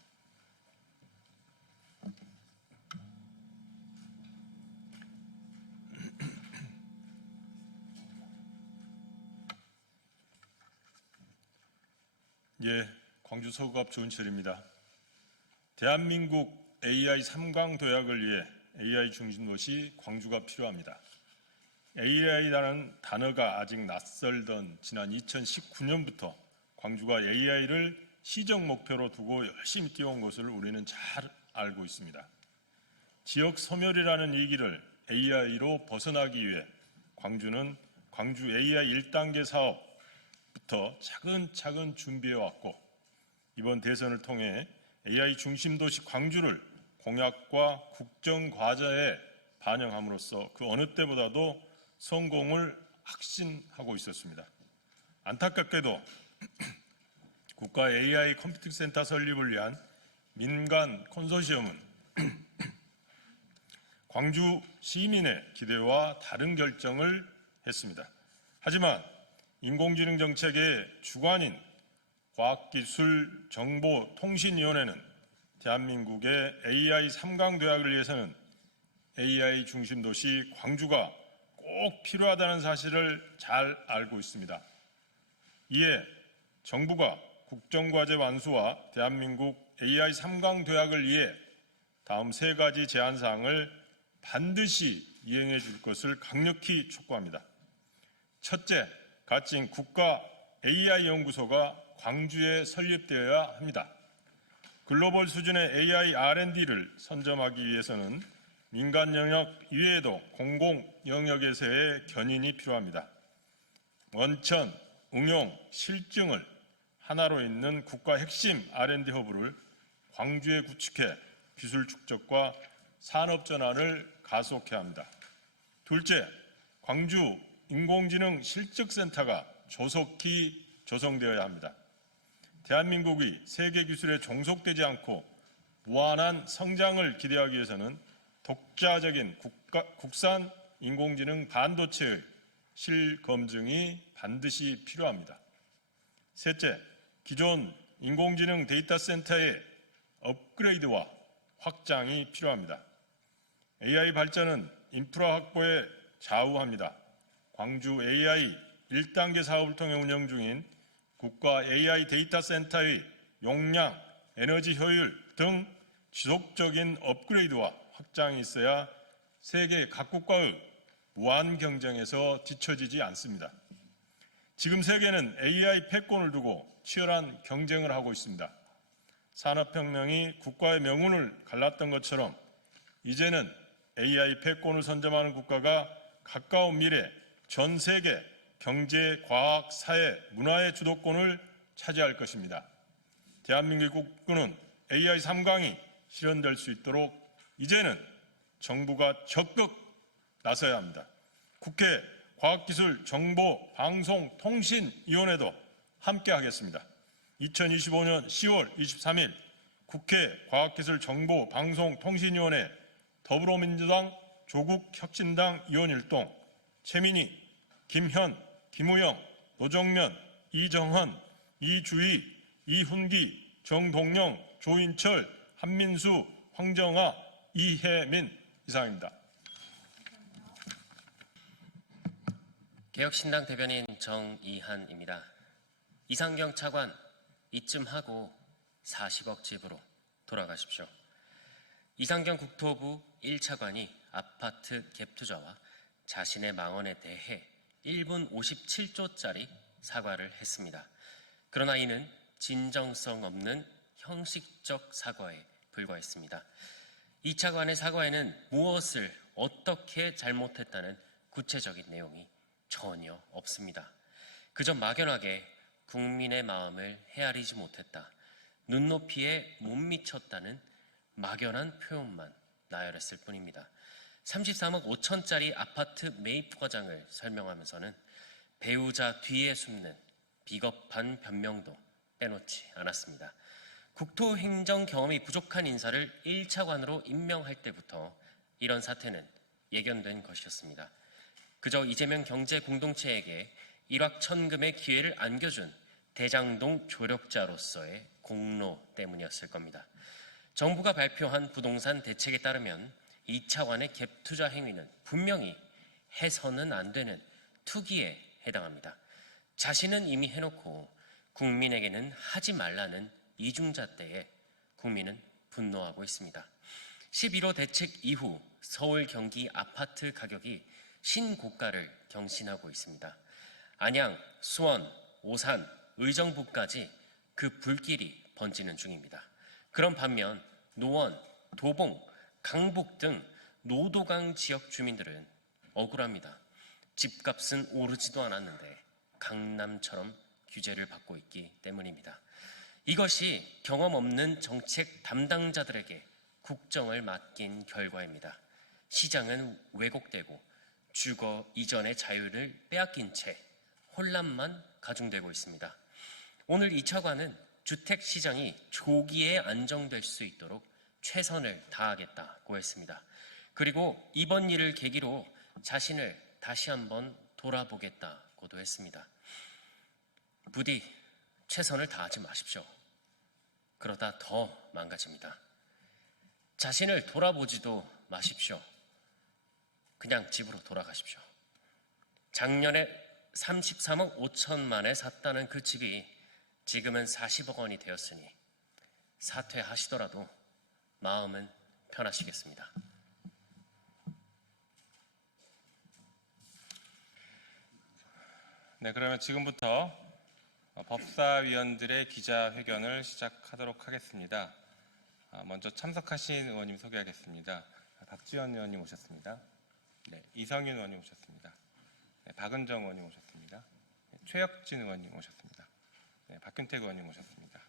예, 광주 서구갑 조인철입니다. 대한민국 AI 3강 도약을 위해 AI 중심 도시 광주가 필요합니다. AI라는 단어가 아직 낯설던 지난 2019년부터 광주가 AI를 시정 목표로 두고 열심히 뛰어온 것을 우리는 잘 알고 있습니다. 지역 소멸이라는 얘기를 AI로 벗어나기 위해 광주는 광주 AI 1단계 사업부터 차근차근 준비해왔고 이번 대선을 통해 AI 중심 도시 광주를 공약과 국정 과제에 반영함으로써 그 어느 때보다도 성공을 확신하고 있었습니다. 안타깝게도 국가 AI 컴퓨팅 센터 설립을 위한 민간 컨소시엄은 광주 시민의 기대와 다른 결정을 했습니다. 하지만 인공지능 정책의 주관인 과학기술정보통신위원회는 대한민국의 AI 3강 도약을 위해서는 AI 중심 도시 광주가 꼭 필요하다는 사실을 잘 알고 있습니다. 이에 정부가 국정과제 완수와 대한민국 AI 3강 도약을 위해 다음 3가지 제안사항을 반드시 이행해 줄 것을 강력히 촉구합니다. 첫째, 가칭 국가 AI 연구소가 광주에 설립되어야 합니다. 글로벌 수준의 AI R&D를 선점하기 위해서는 민간 영역 이외에도 공공 영역에서의 견인이 필요합니다. 원천, 응용, 실증을 하나로 잇는 국가 핵심 R&D 허브를 광주에 구축해 기술 축적과 산업 전환을 가속해야 합니다. 둘째, 광주 인공지능 실적센터가 조속히 조성되어야 합니다. 대한민국이 세계 기술에 종속되지 않고 무한한 성장을 기대하기 위해서는 독자적인 국산 인공지능 반도체의 실검증이 반드시 필요합니다. 셋째, 기존 인공지능 데이터 센터의 업그레이드와 확장이 필요합니다. AI 발전은 인프라 확보에 좌우합니다. 광주 AI 1단계 사업을 통해 운영 중인 국가 AI 데이터 센터의 용량, 에너지 효율 등 지속적인 업그레이드와 확장이 있어야 세계 각국과의 무한 경쟁에서 뒤처지지 않습니다. 지금 세계는 AI 패권을 두고 치열한 경쟁을 하고 있습니다. 산업혁명이 국가의 명운을 갈랐던 것처럼 이제는 AI 패권을 선점하는 국가가 가까운 미래 전 세계 경제, 과학, 사회, 문화의 주도권을 차지할 것입니다. 대한민국은 AI 3강이 실현될 수 있도록 이제는 정부가 적극 나서야 합니다. 국회 과학기술정보방송통신위원회도 함께 하겠습니다. 2025년 10월 23일 국회 과학기술정보방송통신위원회 더불어민주당 조국혁신당 의원 일동 최민희, 김현, 김우영, 노정면, 이정헌, 이주희, 이훈기, 정동영, 조인철, 한민수, 황정아, 이혜민 이상입니다. 개혁신당 대변인 정이한입니다. 이상경 차관 이쯤 하고 40억 집으로 돌아가십시오. 이상경 국토부 1차관이 아파트 갭 투자와 자신의 망언에 대해 1분 57초짜리 사과를 했습니다. 그러나 이는 진정성 없는 형식적 사과에 불과했습니다. 이 차관의 사과에는 무엇을 어떻게 잘못했다는 구체적인 내용이 전혀 없습니다. 그저 막연하게 국민의 마음을 헤아리지 못했다, 눈높이에 못 미쳤다는 막연한 표현만 나열했을 뿐입니다. 33억 5천짜리 아파트 매입 과정을 설명하면서는 배우자 뒤에 숨는 비겁한 변명도 빼놓지 않았습니다. 국토행정 경험이 부족한 인사를 1차관으로 임명할 때부터 이런 사태는 예견된 것이었습니다. 그저 이재명 경제공동체에게 일확천금의 기회를 안겨준 대장동 조력자로서의 공로 때문이었을 겁니다. 정부가 발표한 부동산 대책에 따르면 2차관의 갭 투자 행위는 분명히 해서는 안 되는 투기에 해당합니다. 자신은 이미 해놓고 국민에게는 하지 말라는 이중잣대에 국민은 분노하고 있습니다. 11호 대책 이후 서울, 경기 아파트 가격이 신고가를 경신하고 있습니다. 안양, 수원, 오산, 의정부까지 그 불길이 번지는 중입니다. 그런 반면 노원, 도봉, 강북 등 노도강 지역 주민들은 억울합니다. 집값은 오르지도 않았는데 강남처럼 규제를 받고 있기 때문입니다. 이것이 경험 없는 정책 담당자들에게 국정을 맡긴 결과입니다. 시장은 왜곡되고 주거 이전의 자유를 빼앗긴 채 혼란만 가중되고 있습니다. 오늘 이 차관은 주택 시장이 조기에 안정될 수 있도록 최선을 다하겠다고 했습니다. 그리고 이번 일을 계기로 자신을 다시 한번 돌아보겠다고도 했습니다. 부디 최선을 다하지 마십시오. 그러다 더 망가집니다. 자신을 돌아보지도 마십시오. 그냥 집으로 돌아가십시오. 작년에 33억 5천만에 샀다는 그 집이 지금은 40억 원이 되었으니 사퇴하시더라도 마음은 편하시겠습니다. 네, 그러면 지금부터 법사위원들의 기자회견을 시작하도록 하겠습니다. 먼저 참석하신 의원님 소개하겠습니다. 박지원 의원님 오셨습니다. 네, 이성윤 의원님 오셨습니다. 네, 박은정 의원님 오셨습니다. 네, 최혁진 의원님 오셨습니다. 네, 박균택 의원님 오셨습니다.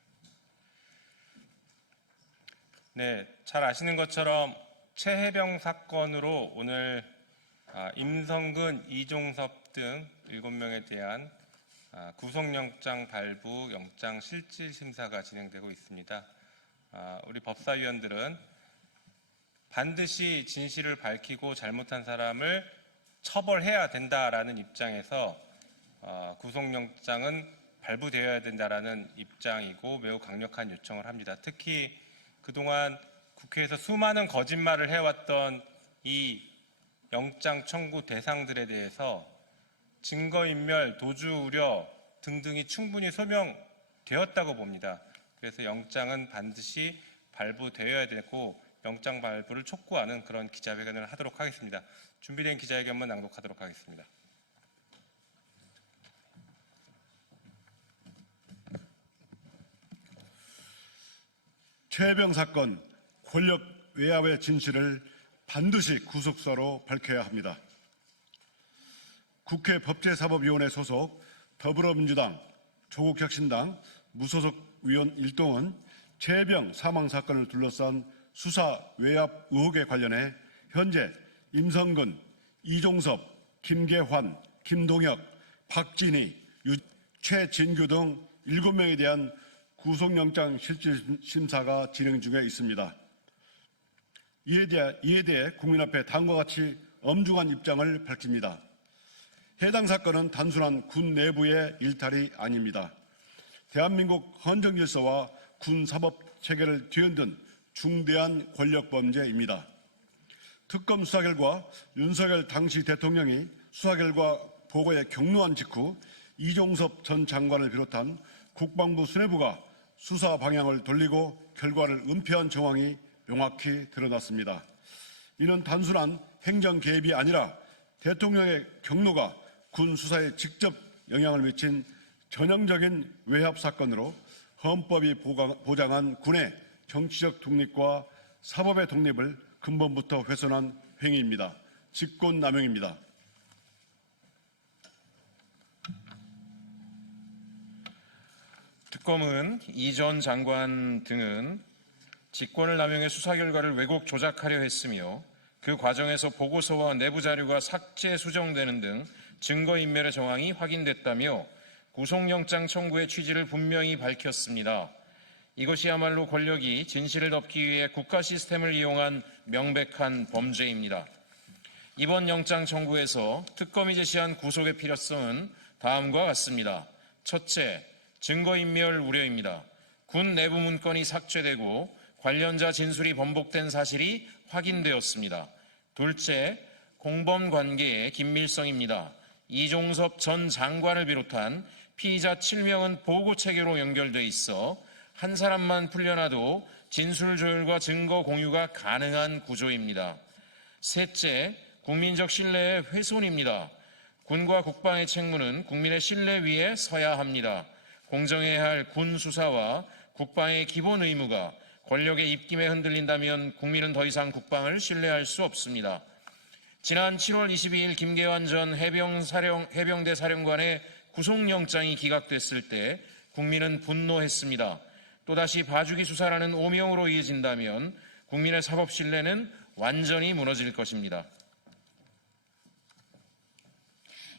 네, 잘 아시는 것처럼 최혜병 사건으로 오늘 임성근, 이종섭 등 7명에 대한 구속영장 발부, 영장 실질 심사가 진행되고 있습니다. 우리 법사위원들은 반드시 진실을 밝히고 잘못한 사람을 처벌해야 된다라는 입장에서 구속영장은 발부되어야 된다라는 입장이고 매우 강력한 요청을 합니다. 특히 그동안 국회에서 수많은 거짓말을 해왔던 이 영장 청구 대상들에 대해서 증거인멸, 도주 우려 등등이 충분히 소명되었다고 봅니다. 그래서 영장은 반드시 발부되어야 되고 영장 발부를 촉구하는 그런 기자회견을 하도록 하겠습니다. 준비된 기자회견문 낭독하도록 하겠습니다. 최혜병 사건 권력 외압의 진실을 반드시 구속사로 밝혀야 합니다. 국회 법제사법위원회 소속 더불어민주당, 조국혁신당, 무소속 의원 일동은 최혜병 사망 사건을 둘러싼 수사 외압 의혹에 관련해 현재 임성근, 이종섭, 김계환, 김동혁, 박진희, 최진규 등 7명에 대한 구속영장 실질심사가 진행 중에 있습니다. 이에 대해 국민 앞에 다음과 같이 엄중한 입장을 밝힙니다. 해당 사건은 단순한 군 내부의 일탈이 아닙니다. 대한민국 헌정질서와 군 사법 체계를 뒤흔든 중대한 권력 범죄입니다. 특검 수사 결과 윤석열 당시 대통령이 수사 결과 보고에 격노한 직후 이종섭 전 장관을 비롯한 국방부 수뇌부가 수사 방향을 돌리고 결과를 은폐한 정황이 명확히 드러났습니다. 이는 단순한 행정 개입이 아니라 대통령의 격노가 군 수사에 직접 영향을 미친 전형적인 외압 사건으로 헌법이 보장한 군의 정치적 독립과 사법의 독립을 근본부터 훼손한 행위입니다. 직권남용입니다. 특검은 이 전 장관 등은 직권을 남용해 수사 결과를 왜곡 조작하려 했으며 그 과정에서 보고서와 내부 자료가 삭제 수정되는 등 증거인멸의 정황이 확인됐다며 구속영장 청구의 취지를 분명히 밝혔습니다. 이것이야말로 권력이 진실을 덮기 위해 국가 시스템을 이용한 명백한 범죄입니다. 이번 영장 청구에서 특검이 제시한 구속의 필요성은 다음과 같습니다. 첫째, 증거인멸 우려입니다. 군 내부 문건이 삭제되고 관련자 진술이 번복된 사실이 확인되었습니다. 둘째, 공범 관계의 긴밀성입니다. 이종섭 전 장관을 비롯한 피의자 7명은 보고 체계로 연결돼 있어 한 사람만 풀려나도 진술 조율과 증거 공유가 가능한 구조입니다. 셋째, 국민적 신뢰의 훼손입니다. 군과 국방의 책무는 국민의 신뢰 위에 서야 합니다. 공정해야 할 군 수사와 국방의 기본 의무가 권력의 입김에 흔들린다면 국민은 더 이상 국방을 신뢰할 수 없습니다. 지난 7월 22일 김계환 전 해병대 사령관의 구속영장이 기각됐을 때 국민은 분노했습니다. 또다시 봐주기 수사라는 오명으로 이어진다면 국민의 사법 신뢰는 완전히 무너질 것입니다.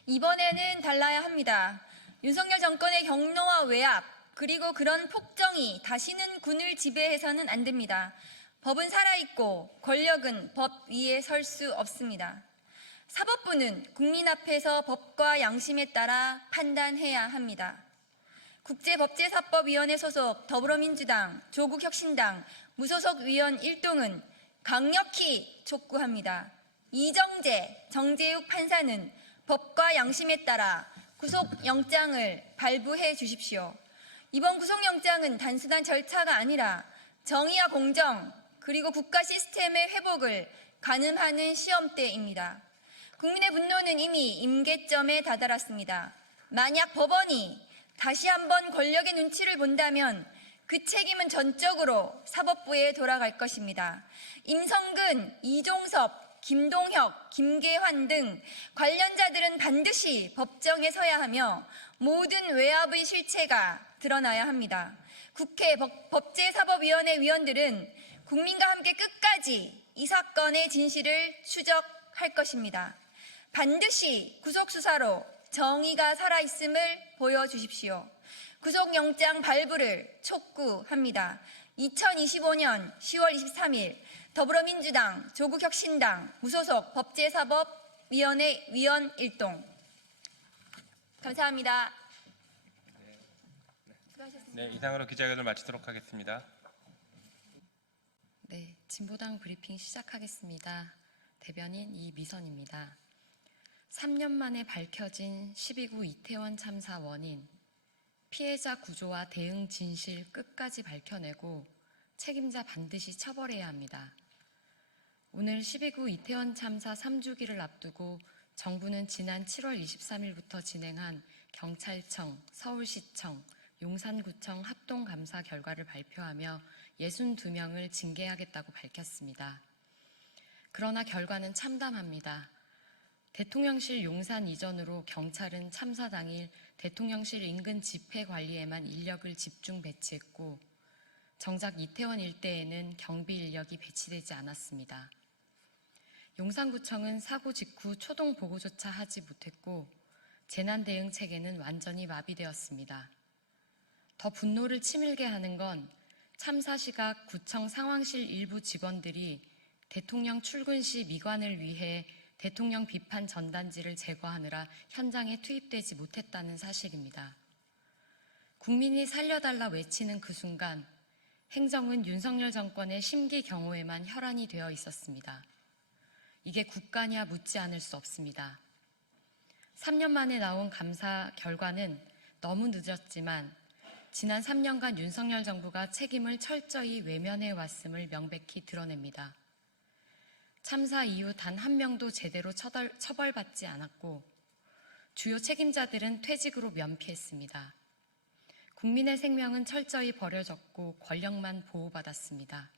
이번에는 달라야 합니다. 윤석열 정권의 격노와 외압, 그리고 그런 폭정이 다시는 군을 지배해서는 안 됩니다. 법은 살아있고 권력은 법 위에 설 수 없습니다. 사법부는 국민 앞에서 법과 양심에 따라 판단해야 합니다. 국제법제사법위원회 소속 더불어민주당, 조국혁신당, 무소속 위원 1동은 강력히 촉구합니다. 이정재, 정재욱 판사는 법과 양심에 따라 구속영장을 발부해 주십시오. 이번 구속영장은 단순한 절차가 아니라 정의와 공정 그리고 국가 시스템의 회복을 가늠하는 시험대입니다. 국민의 분노는 이미 임계점에 다다랐습니다. 만약 법원이 다시 한번 권력의 눈치를 본다면 그 책임은 전적으로 사법부에 돌아갈 것입니다. 임성근, 이종섭, 김동혁, 김계환 등 관련자들은 반드시 법정에 서야 하며 모든 외압의 실체가 드러나야 합니다. 국회 법제사법위원회 위원들은 국민과 함께 끝까지 이 사건의 진실을 추적할 것입니다. 반드시 구속수사로 정의가 살아있음을 보여주십시오. 구속영장 발부를 촉구합니다. 2025년 10월 23일 더불어민주당, 조국혁신당, 무소속 법제사법위원회 위원 1동. 감사합니다. 네, 이상으로 기자회견을 마치도록 하겠습니다. 네, 진보당 브리핑 시작하겠습니다. 대변인 이미선입니다. 3년 만에 밝혀진 12구 이태원 참사 원인, 피해자 구조와 대응 진실 끝까지 밝혀내고 책임자 반드시 처벌해야 합니다. 오늘 12구 이태원 참사 3주기를 앞두고 정부는 지난 7월 23일부터 진행한 경찰청, 서울시청, 용산구청 합동감사 결과를 발표하며 62명을 징계하겠다고 밝혔습니다. 그러나 결과는 참담합니다. 대통령실 용산 이전으로 경찰은 참사 당일 대통령실 인근 집회 관리에만 인력을 집중 배치했고 정작 이태원 일대에는 경비 인력이 배치되지 않았습니다. 용산구청은 사고 직후 초동 보고조차 하지 못했고 재난 대응 체계는 완전히 마비되었습니다. 더 분노를 치밀게 하는 건 참사 시각 구청 상황실 일부 직원들이 대통령 출근 시 미관을 위해 대통령 비판 전단지를 제거하느라 현장에 투입되지 못했다는 사실입니다. 국민이 살려달라 외치는 그 순간 행정은 윤석열 정권의 심기 경호에만 혈안이 되어 있었습니다. 이게 국가냐 묻지 않을 수 없습니다. 3년 만에 나온 감사 결과는 너무 늦었지만 지난 3년간 윤석열 정부가 책임을 철저히 외면해 왔음을 명백히 드러냅니다. 참사 이후 단 한 명도 제대로 처벌받지 않았고 주요 책임자들은 퇴직으로 면피했습니다. 국민의 생명은 철저히 버려졌고 권력만 보호받았습니다.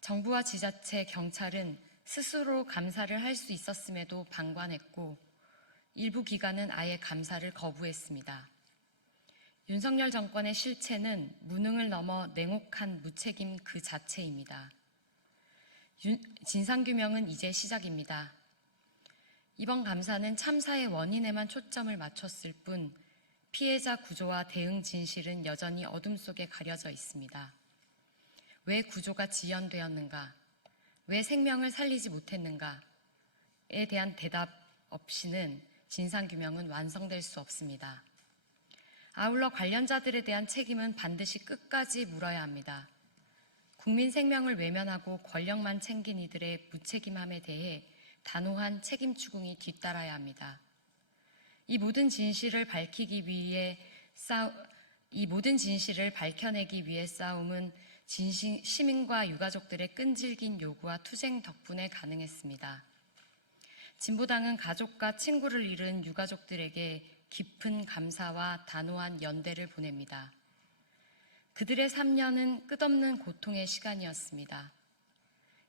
정부와 지자체, 경찰은 스스로 감사를 할 수 있었음에도 방관했고 일부 기관은 아예 감사를 거부했습니다. 윤석열 정권의 실체는 무능을 넘어 냉혹한 무책임 그 자체입니다. 진상규명은 이제 시작입니다. 이번 감사는 참사의 원인에만 초점을 맞췄을 뿐 피해자 구조와 대응 진실은 여전히 어둠 속에 가려져 있습니다. 왜 구조가 지연되었는가? 왜 생명을 살리지 못했는가에 대한 대답 없이는 진상규명은 완성될 수 없습니다. 아울러 관련자들에 대한 책임은 반드시 끝까지 물어야 합니다. 국민 생명을 외면하고 권력만 챙긴 이들의 무책임함에 대해 단호한 책임 추궁이 뒤따라야 합니다. 이 모든 진실을 밝혀내기 위해 싸움은 시민과 유가족들의 끈질긴 요구와 투쟁 덕분에 가능했습니다. 진보당은 가족과 친구를 잃은 유가족들에게 깊은 감사와 단호한 연대를 보냅니다. 그들의 3년은 끝없는 고통의 시간이었습니다.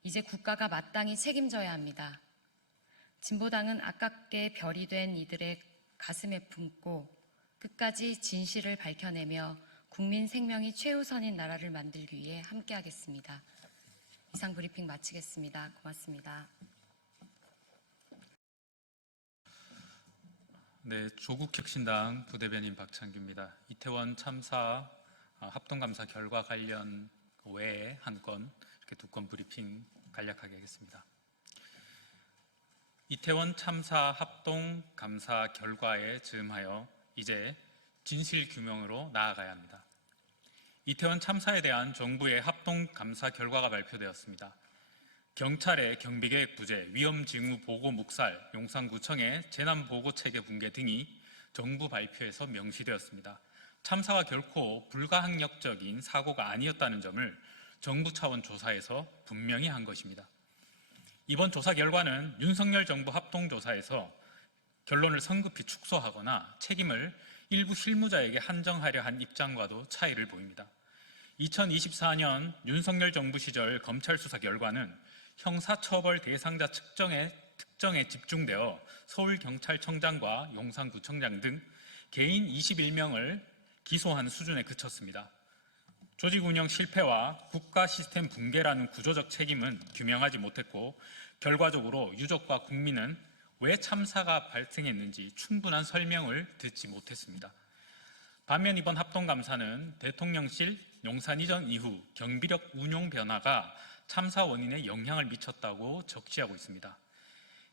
이제 국가가 마땅히 책임져야 합니다. 진보당은 아깝게 별이 된 이들의 가슴에 품고 끝까지 진실을 밝혀내며 국민 생명이 최우선인 나라를 만들기 위해 함께하겠습니다. 이상 브리핑 마치겠습니다. 고맙습니다. 네, 조국혁신당 부대변인 박창규입니다. 이태원 참사 합동감사 결과 관련 외에 한 건, 이렇게 두 건 브리핑 간략하게 하겠습니다. 이태원 참사 합동감사 결과에 즈음하여 이제 진실규명으로 나아가야 합니다. 이태원 참사에 대한 정부의 합동감사 결과가 발표되었습니다. 경찰의 경비계획 부재, 위험징후 보고 묵살, 용산구청의 재난보고체계 붕괴 등이 정부 발표에서 명시되었습니다. 참사가 결코 불가항력적인 사고가 아니었다는 점을 정부 차원 조사에서 분명히 한 것입니다. 이번 조사 결과는 윤석열 정부 합동조사에서 결론을 성급히 축소하거나 책임을 일부 실무자에게 한정하려 한 입장과도 차이를 보입니다. 2024년 윤석열 정부 시절 검찰 수사 결과는 형사처벌 대상자 특정에 집중되어 서울경찰청장과 용산구청장 등 개인 21명을 기소한 수준에 그쳤습니다. 조직운영 실패와 국가 시스템 붕괴라는 구조적 책임은 규명하지 못했고 결과적으로 유족과 국민은 왜 참사가 발생했는지 충분한 설명을 듣지 못했습니다. 반면 이번 합동감사는 대통령실 용산 이전 이후 경비력 운용 변화가 참사 원인에 영향을 미쳤다고 적시하고 있습니다.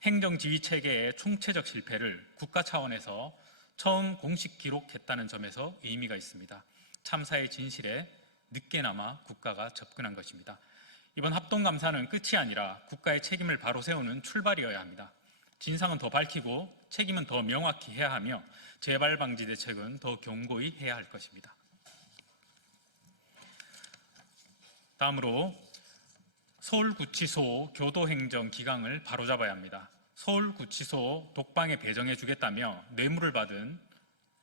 행정지휘 체계의 총체적 실패를 국가 차원에서 처음 공식 기록했다는 점에서 의미가 있습니다. 참사의 진실에 늦게나마 국가가 접근한 것입니다. 이번 합동감사는 끝이 아니라 국가의 책임을 바로 세우는 출발이어야 합니다. 진상은 더 밝히고 책임은 더 명확히 해야 하며 재발 방지 대책은 더 견고히 해야 할 것입니다. 다음으로 서울구치소 교도행정 기강을 바로잡아야 합니다. 서울구치소 독방에 배정해 주겠다며 뇌물을 받은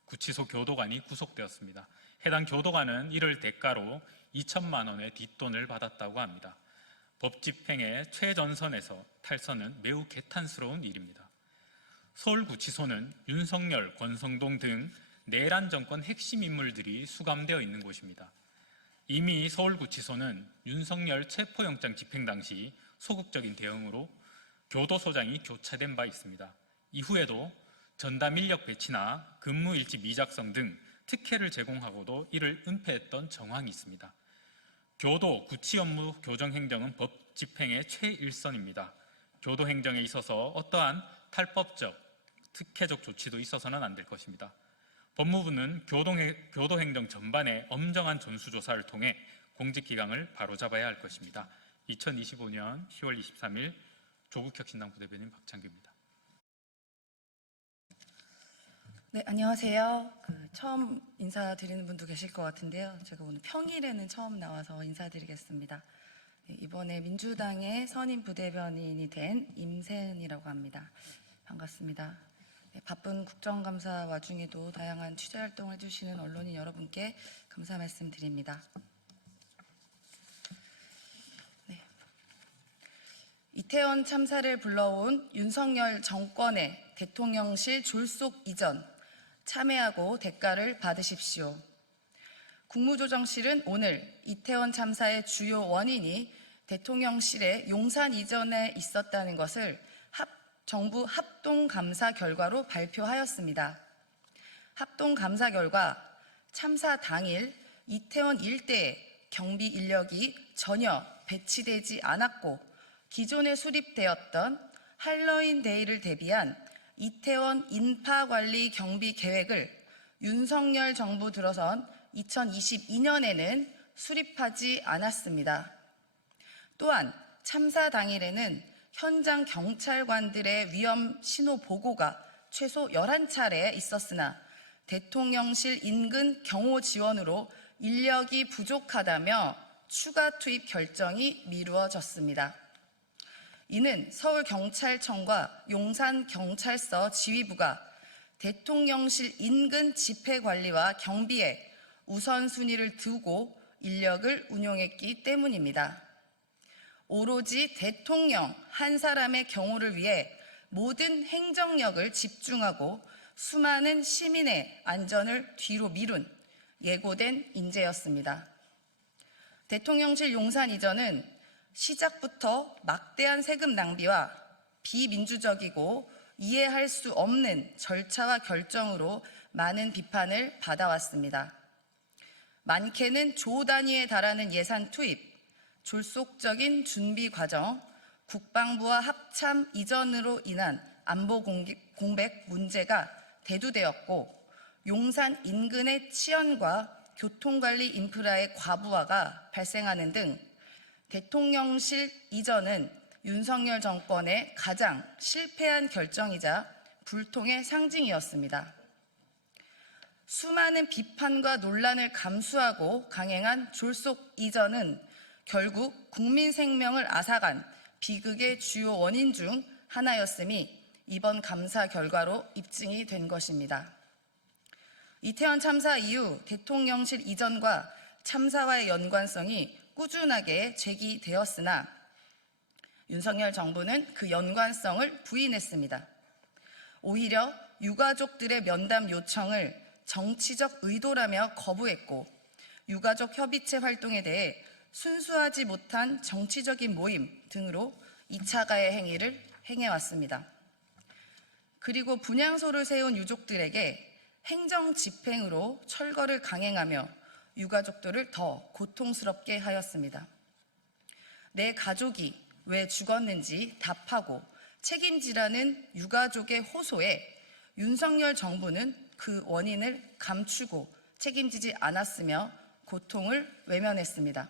구치소 교도관이 구속되었습니다. 해당 교도관은 이를 대가로 2천만 원의 뒷돈을 받았다고 합니다. 법 집행의 최전선에서 탈선은 매우 개탄스러운 일입니다. 서울구치소는 윤석열, 권성동 등 내란 정권 핵심 인물들이 수감되어 있는 곳입니다. 이미 서울구치소는 윤석열 체포영장 집행 당시 소극적인 대응으로 교도소장이 교체된 바 있습니다. 이후에도 전담 인력 배치나 근무일지 미작성 등 특혜를 제공하고도 이를 은폐했던 정황이 있습니다. 교도, 구치 업무 교정 행정은 법 집행의 최일선입니다. 교도 행정에 있어서 어떠한 탈법적, 특혜적 조치도 있어서는 안 될 것입니다. 법무부는 교도 행정 전반의 엄정한 전수조사를 통해 공직기강을 바로잡아야 할 것입니다. 2025년 10월 23일 조국혁신당 부대변인 박창규입니다. 네, 안녕하세요. 처음 인사드리는 분도 계실 것 같은데요. 제가 오늘 평일에는 처음 나와서 인사드리겠습니다. 네, 이번에 민주당의 선임 부대변인이 된 임세은이라고 합니다. 반갑습니다. 네, 바쁜 국정감사 와중에도 다양한 취재활동을 해주시는 언론인 여러분께 감사 말씀드립니다. 네. 이태원 참사를 불러온 윤석열 정권의 대통령실 졸속 이전, 참회하고 대가를 받으십시오. 국무조정실은 오늘 이태원 참사의 주요 원인이 대통령실의 용산 이전에 있었다는 것을 정부 합동감사 결과로 발표하였습니다. 합동감사 결과 참사 당일 이태원 일대에 경비 인력이 전혀 배치되지 않았고 기존에 수립되었던 할로윈 데이를 대비한 이태원 인파관리 경비 계획을 윤석열 정부 들어선 2022년에는 수립하지 않았습니다. 또한 참사 당일에는 현장 경찰관들의 위험 신호 보고가 최소 11차례 있었으나 대통령실 인근 경호 지원으로 인력이 부족하다며 추가 투입 결정이 미루어졌습니다. 이는 서울경찰청과 용산경찰서 지휘부가 대통령실 인근 집회관리와 경비에 우선순위를 두고 인력을 운용했기 때문입니다. 오로지 대통령 한 사람의 경호를 위해 모든 행정력을 집중하고 수많은 시민의 안전을 뒤로 미룬 예고된 인재였습니다. 대통령실 용산 이전은 시작부터 막대한 세금 낭비와 비민주적이고 이해할 수 없는 절차와 결정으로 많은 비판을 받아왔습니다. 많게는 조 단위에 달하는 예산 투입, 졸속적인 준비 과정, 국방부와 합참 이전으로 인한 안보 공백 문제가 대두되었고, 용산 인근의 치안과 교통관리 인프라의 과부하가 발생하는 등 대통령실 이전은 윤석열 정권의 가장 실패한 결정이자 불통의 상징이었습니다. 수많은 비판과 논란을 감수하고 강행한 졸속 이전은 결국 국민 생명을 앗아간 비극의 주요 원인 중 하나였음이 이번 감사 결과로 입증이 된 것입니다. 이태원 참사 이후 대통령실 이전과 참사와의 연관성이 꾸준하게 제기되었으나 윤석열 정부는 그 연관성을 부인했습니다. 오히려 유가족들의 면담 요청을 정치적 의도라며 거부했고, 유가족 협의체 활동에 대해 순수하지 못한 정치적인 모임 등으로 2차 가해 행위를 행해왔습니다. 그리고 분향소를 세운 유족들에게 행정 집행으로 철거를 강행하며 유가족들을 더 고통스럽게 하였습니다. 내 가족이 왜 죽었는지 답하고 책임지라는 유가족의 호소에 윤석열 정부는 그 원인을 감추고 책임지지 않았으며 고통을 외면했습니다.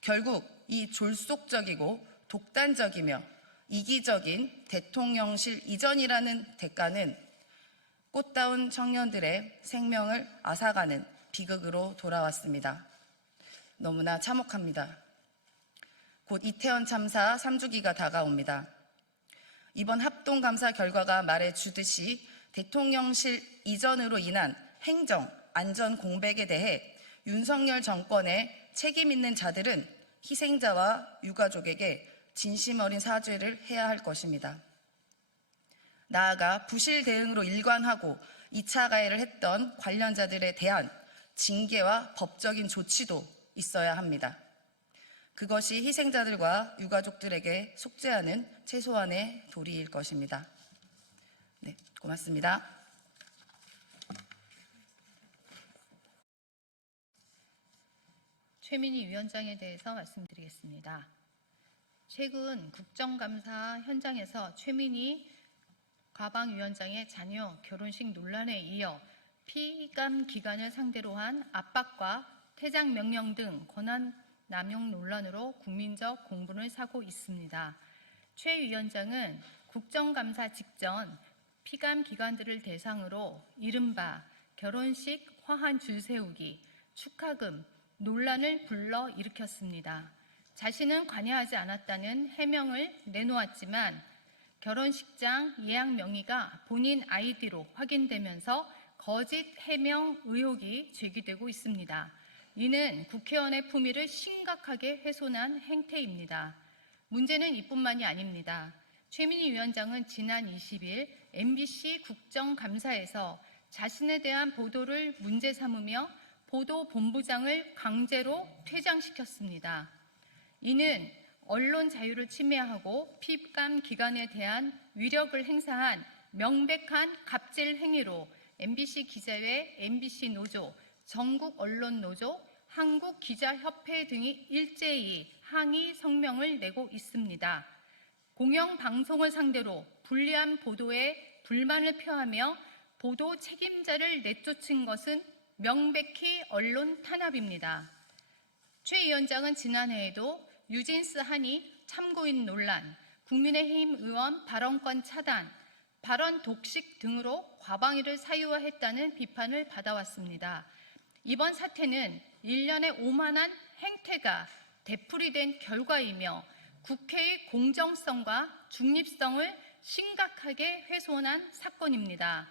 결국 이 졸속적이고 독단적이며 이기적인 대통령실 이전이라는 대가는 꽃다운 청년들의 생명을 앗아가는 비극으로 돌아왔습니다. 너무나 참혹합니다. 곧 이태원 참사 3주기가 다가옵니다. 이번 합동감사 결과가 말해주듯이 대통령실 이전으로 인한 행정, 안전 공백에 대해 윤석열 정권의 책임 있는 자들은 희생자와 유가족에게 진심 어린 사죄를 해야 할 것입니다. 나아가 부실 대응으로 일관하고 2차 가해를 했던 관련자들에 대한 징계와 법적인 조치도 있어야 합니다. 그것이 희생자들과 유가족들에게 속죄하는 최소한의 도리일 것입니다. 네, 고맙습니다. 최민희 위원장에 대해서 말씀드리겠습니다. 최근 국정감사 현장에서 최민희 과방위원장의 자녀 결혼식 논란에 이어 피감 기관을 상대로 한 압박과 퇴장 명령 등 권한 남용 논란으로 국민적 공분을 사고 있습니다. 최 위원장은 국정감사 직전 피감 기관들을 대상으로 이른바 결혼식 화환 줄 세우기, 축하금 논란을 불러 일으켰습니다. 자신은 관여하지 않았다는 해명을 내놓았지만 결혼식장 예약 명의가 본인 아이디로 확인되면서 거짓 해명 의혹이 제기되고 있습니다. 이는 국회의원의 품위를 심각하게 훼손한 행태입니다. 문제는 이뿐만이 아닙니다. 최민희 위원장은 지난 20일 MBC 국정감사에서 자신에 대한 보도를 문제 삼으며 보도본부장을 강제로 퇴장시켰습니다. 이는 언론 자유를 침해하고 피감 기관에 대한 위력을 행사한 명백한 갑질 행위로 MBC 기자회, MBC 노조, 전국언론노조, 한국기자협회 등이 일제히 항의 성명을 내고 있습니다. 공영방송을 상대로 불리한 보도에 불만을 표하며 보도 책임자를 내쫓은 것은 명백히 언론 탄압입니다. 최 위원장은 지난해에도 뉴진스 한이 참고인 논란, 국민의힘 의원 발언권 차단, 발언 독식 등으로 과방위를 사유화했다는 비판을 받아왔습니다. 이번 사태는 일련의 오만한 행태가 되풀이된 결과이며 국회의 공정성과 중립성을 심각하게 훼손한 사건입니다.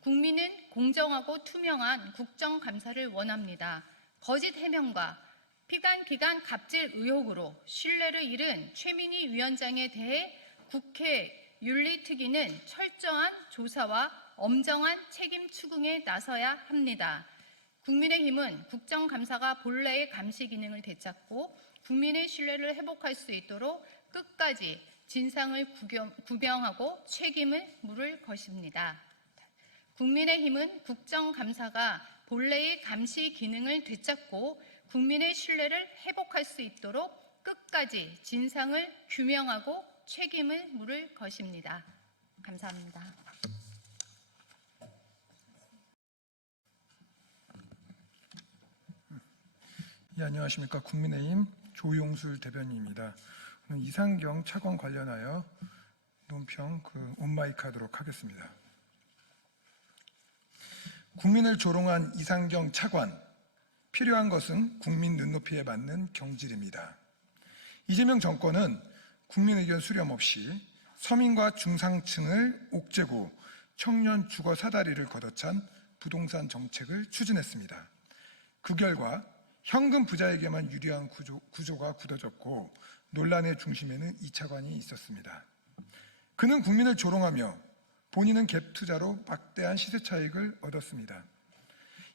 국민은 공정하고 투명한 국정감사를 원합니다. 거짓 해명과 피감기관 갑질 의혹으로 신뢰를 잃은 최민희 위원장에 대해 국회 윤리특위는 철저한 조사와 엄정한 책임 추궁에 나서야 합니다. 국민의힘은 국정감사가 본래의 감시 기능을 되찾고 국민의 신뢰를 회복할 수 있도록 끝까지 진상을 규명하고 책임을 물을 것입니다. 국민의힘은 국정감사가 본래의 감시 기능을 되찾고 국민의 신뢰를 회복할 수 있도록 끝까지 진상을 규명하고 책임을 물을 것입니다. 감사합니다. 예, 안녕하십니까. 국민의힘 조용술 대변인입니다. 오늘 이상경 차관 관련하여 논평 온마이크 하도록 하겠습니다. 국민을 조롱한 이상경 차관, 필요한 것은 국민 눈높이에 맞는 경질입니다. 이재명 정권은 국민 의견 수렴 없이 서민과 중상층을 옥죄고 청년 주거 사다리를 걷어찬 부동산 정책을 추진했습니다. 그 결과 현금 부자에게만 유리한 구조가 굳어졌고 논란의 중심에는 이 차관이 있었습니다. 그는 국민을 조롱하며 본인은 갭 투자로 막대한 시세 차익을 얻었습니다.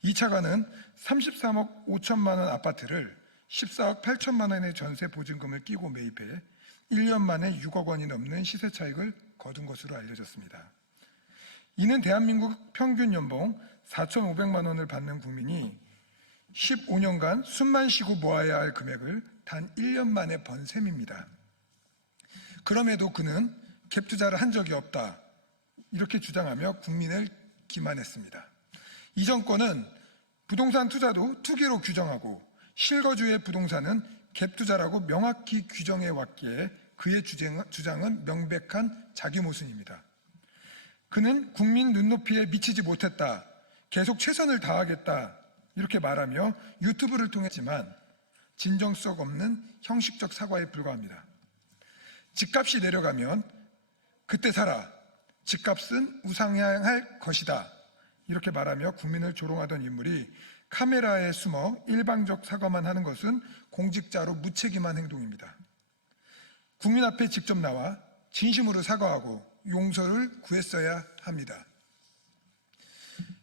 이 차관은 33억 5천만 원 아파트를 14억 8천만 원의 전세 보증금을 끼고 매입해 1년 만에 6억 원이 넘는 시세 차익을 거둔 것으로 알려졌습니다. 이는 대한민국 평균 연봉 4,500만 원을 받는 국민이 15년간 숨만 쉬고 모아야 할 금액을 단 1년 만에 번 셈입니다. 그럼에도 그는 갭 투자를 한 적이 없다, 이렇게 주장하며 국민을 기만했습니다. 이 정권은 부동산 투자도 투기로 규정하고 실거주의 부동산은 갭 투자라고 명확히 규정해 왔기에 그의 주장은 명백한 자기 모순입니다. 그는 국민 눈높이에 미치지 못했다, 계속 최선을 다하겠다, 이렇게 말하며 유튜브를 통했지만 진정성 없는 형식적 사과에 불과합니다. 집값이 내려가면 그때 사라, 집값은 우상향할 것이다, 이렇게 말하며 국민을 조롱하던 인물이 카메라에 숨어 일방적 사과만 하는 것은 공직자로 무책임한 행동입니다. 국민 앞에 직접 나와 진심으로 사과하고 용서를 구했어야 합니다.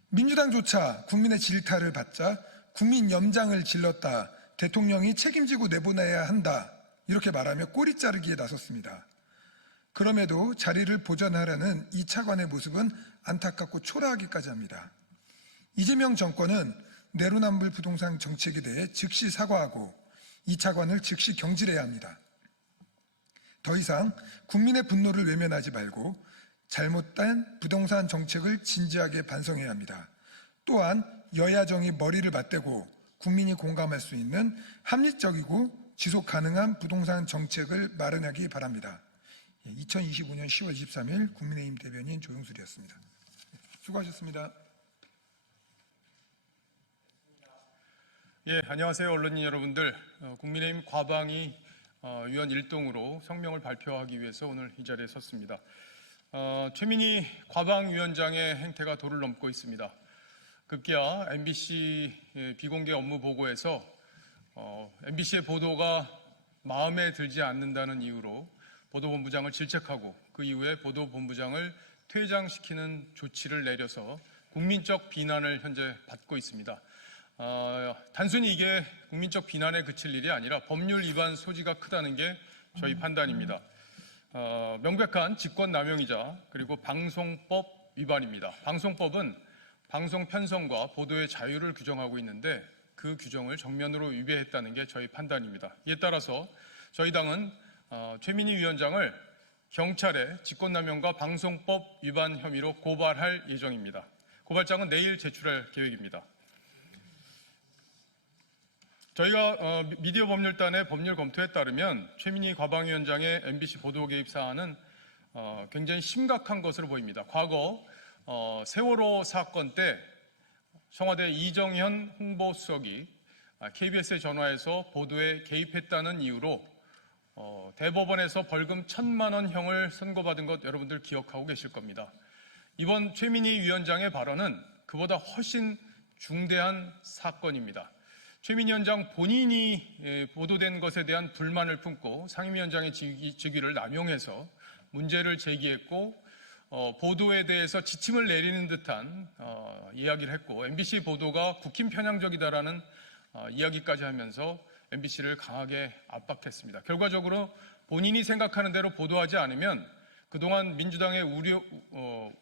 민주당조차 국민의 질타를 받자 국민 염장을 질렀다, 대통령이 책임지고 내보내야 한다, 이렇게 말하며 꼬리 자르기에 나섰습니다. 그럼에도 자리를 보전하려는 이 차관의 모습은 안타깝고 초라하기까지 합니다. 이재명 정권은 내로남불 부동산 정책에 대해 즉시 사과하고 이 차관을 즉시 경질해야 합니다. 더 이상 국민의 분노를 외면하지 말고 잘못된 부동산 정책을 진지하게 반성해야 합니다. 또한 여야정이 머리를 맞대고 국민이 공감할 수 있는 합리적이고 지속 가능한 부동산 정책을 마련하기 바랍니다. 2025년 10월 23일 국민의힘 대변인 조용술이었습니다. 수고하셨습니다. 예, 안녕하세요, 언론인 여러분들. 국민의힘 과방위 위원 일동으로 성명을 발표하기 위해서 오늘 이 자리에 섰습니다. 최민희 과방위원장의 행태가 도를 넘고 있습니다. 급기야 MBC 비공개 업무 보고에서 MBC의 보도가 마음에 들지 않는다는 이유로 보도본부장을 질책하고 그 이후에 보도본부장을 퇴장시키는 조치를 내려서 국민적 비난을 현재 받고 있습니다. 단순히 이게 국민적 비난에 그칠 일이 아니라 법률 위반 소지가 크다는 게 저희 판단입니다. 명백한 직권남용이자 그리고 방송법 위반입니다. 방송법은 방송 편성과 보도의 자유를 규정하고 있는데 그 규정을 정면으로 위배했다는 게 저희 판단입니다. 이에 따라서 저희 당은 최민희 위원장을 경찰에 직권남용과 방송법 위반 혐의로 고발할 예정입니다. 고발장은 내일 제출할 계획입니다. 저희가 미디어 법률단의 법률 검토에 따르면 최민희 과방위원장의 MBC 보도 개입 사안은 굉장히 심각한 것으로 보입니다. 과거 세월호 사건 때 청와대 이정현 홍보수석이 KBS에 전화해서 보도에 개입했다는 이유로 대법원에서 벌금 1,000만 원형을 선고받은 것 여러분들 기억하고 계실 겁니다. 이번 최민희 위원장의 발언은 그보다 훨씬 중대한 사건입니다. 최민희 위원장 본인이 보도된 것에 대한 불만을 품고 상임위원장의 직위를 남용해서 문제를 제기했고 보도에 대해서 지침을 내리는 듯한 이야기를 했고 MBC 보도가 국힘 편향적이다라는 이야기까지 하면서 MBC를 강하게 압박했습니다. 결과적으로 본인이 생각하는 대로 보도하지 않으면 그동안 민주당의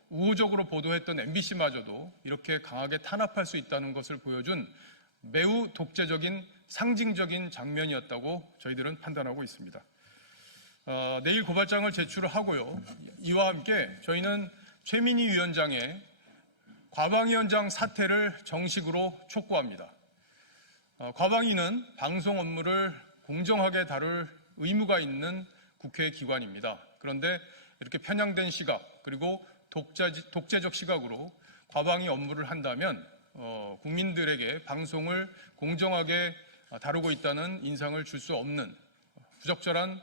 우호적으로 보도했던 MBC마저도 이렇게 강하게 탄압할 수 있다는 것을 보여준 매우 독재적인 상징적인 장면이었다고 저희들은 판단하고 있습니다. 내일 고발장을 제출하고요. 이와 함께 저희는 최민희 위원장의 과방위원장 사퇴를 정식으로 촉구합니다. 과방위는 방송 업무를 공정하게 다룰 의무가 있는 국회 기관입니다. 그런데 이렇게 편향된 시각 그리고 독재적 시각으로 과방위 업무를 한다면 국민들에게 방송을 공정하게 다루고 있다는 인상을 줄 수 없는 부적절한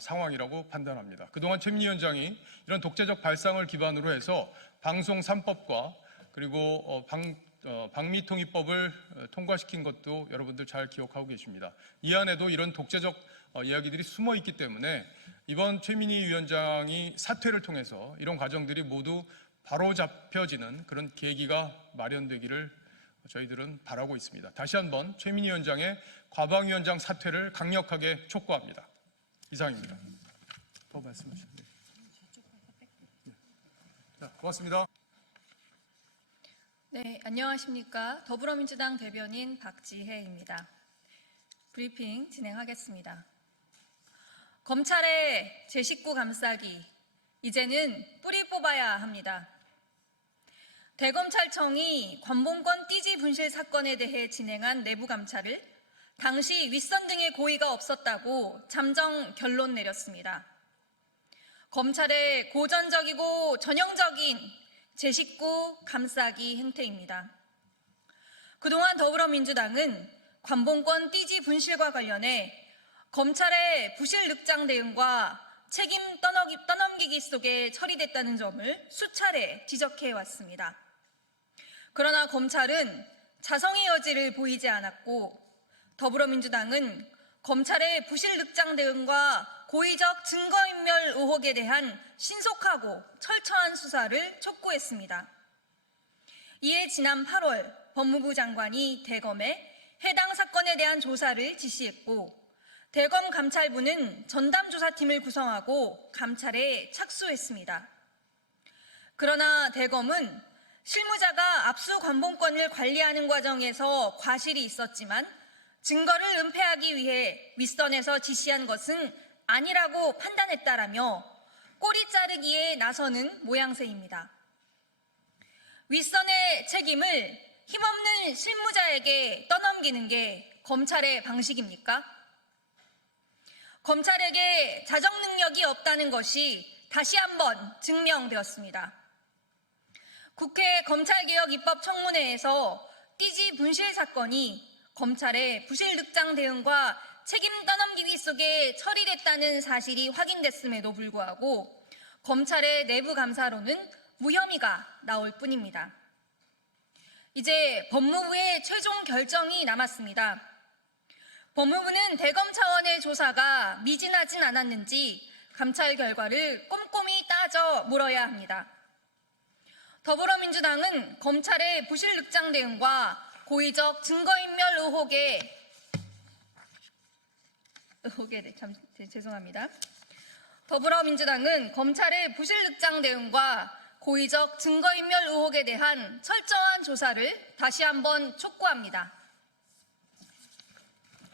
상황이라고 판단합니다. 그동안 최민희 위원장이 이런 독재적 발상을 기반으로 해서 방송 3법과 그리고 방미통일법을 통과시킨 것도 여러분들 잘 기억하고 계십니다. 이 안에도 이런 독재적 이야기들이 숨어 있기 때문에 이번 최민희 위원장이 사퇴를 통해서 이런 과정들이 모두 바로잡혀지는 그런 계기가 마련되기를 저희들은 바라고 있습니다. 다시 한번 최민희 위원장의 과방위원장 사퇴를 강력하게 촉구합니다. 이상입니다. 더 말씀하시죠. 자, 고맙습니다. 네, 안녕하십니까. 더불어민주당 대변인 박지혜입니다. 브리핑 진행하겠습니다. 검찰의 제19 감싸기, 이제는 뿌리 뽑아야 합니다. 대검찰청이 관봉권 띠지 분실 사건에 대해 진행한 내부 감찰을 당시 윗선 등의 고의가 없었다고 잠정 결론 내렸습니다. 검찰의 고전적이고 전형적인 제19 감싸기 행태입니다. 그동안 더불어민주당은 관봉권 띠지 분실과 관련해 검찰의 부실 늑장 대응과 책임 떠넘기기 속에 처리됐다는 점을 수차례 지적해왔습니다. 그러나 검찰은 자성의 여지를 보이지 않았고 더불어민주당은 검찰의 부실 늑장 대응과 고의적 증거인멸 의혹에 대한 신속하고 철저한 수사를 촉구했습니다. 이에 지난 8월 법무부 장관이 대검에 해당 사건에 대한 조사를 지시했고 대검 감찰부는 전담조사팀을 구성하고 감찰에 착수했습니다. 그러나 대검은 실무자가 압수 관봉권을 관리하는 과정에서 과실이 있었지만 증거를 은폐하기 위해 윗선에서 지시한 것은 아니라고 판단했다라며 꼬리 자르기에 나서는 모양새입니다. 윗선의 책임을 힘없는 실무자에게 떠넘기는 게 검찰의 방식입니까? 검찰에게 자정 능력이 없다는 것이 다시 한번 증명되었습니다. 국회 검찰개혁 입법 청문회에서 띠지 분실 사건이 검찰의 부실 늑장 대응과 책임 떠넘기기 속에 처리됐다는 사실이 확인됐음에도 불구하고 검찰의 내부 감사로는 무혐의가 나올 뿐입니다. 이제 법무부의 최종 결정이 남았습니다. 법무부는 대검 차원의 조사가 미진하진 않았는지 감찰 결과를 꼼꼼히 따져 물어야 합니다. 더불어민주당은 검찰의 부실 늑장 대응과 고의적 증거인멸 의혹에 죄송합니다. 더불어민주당은 검찰의 부실 늑장 대응과 고의적 증거인멸 의혹에 대한 철저한 조사를 다시 한번 촉구합니다.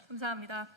감사합니다.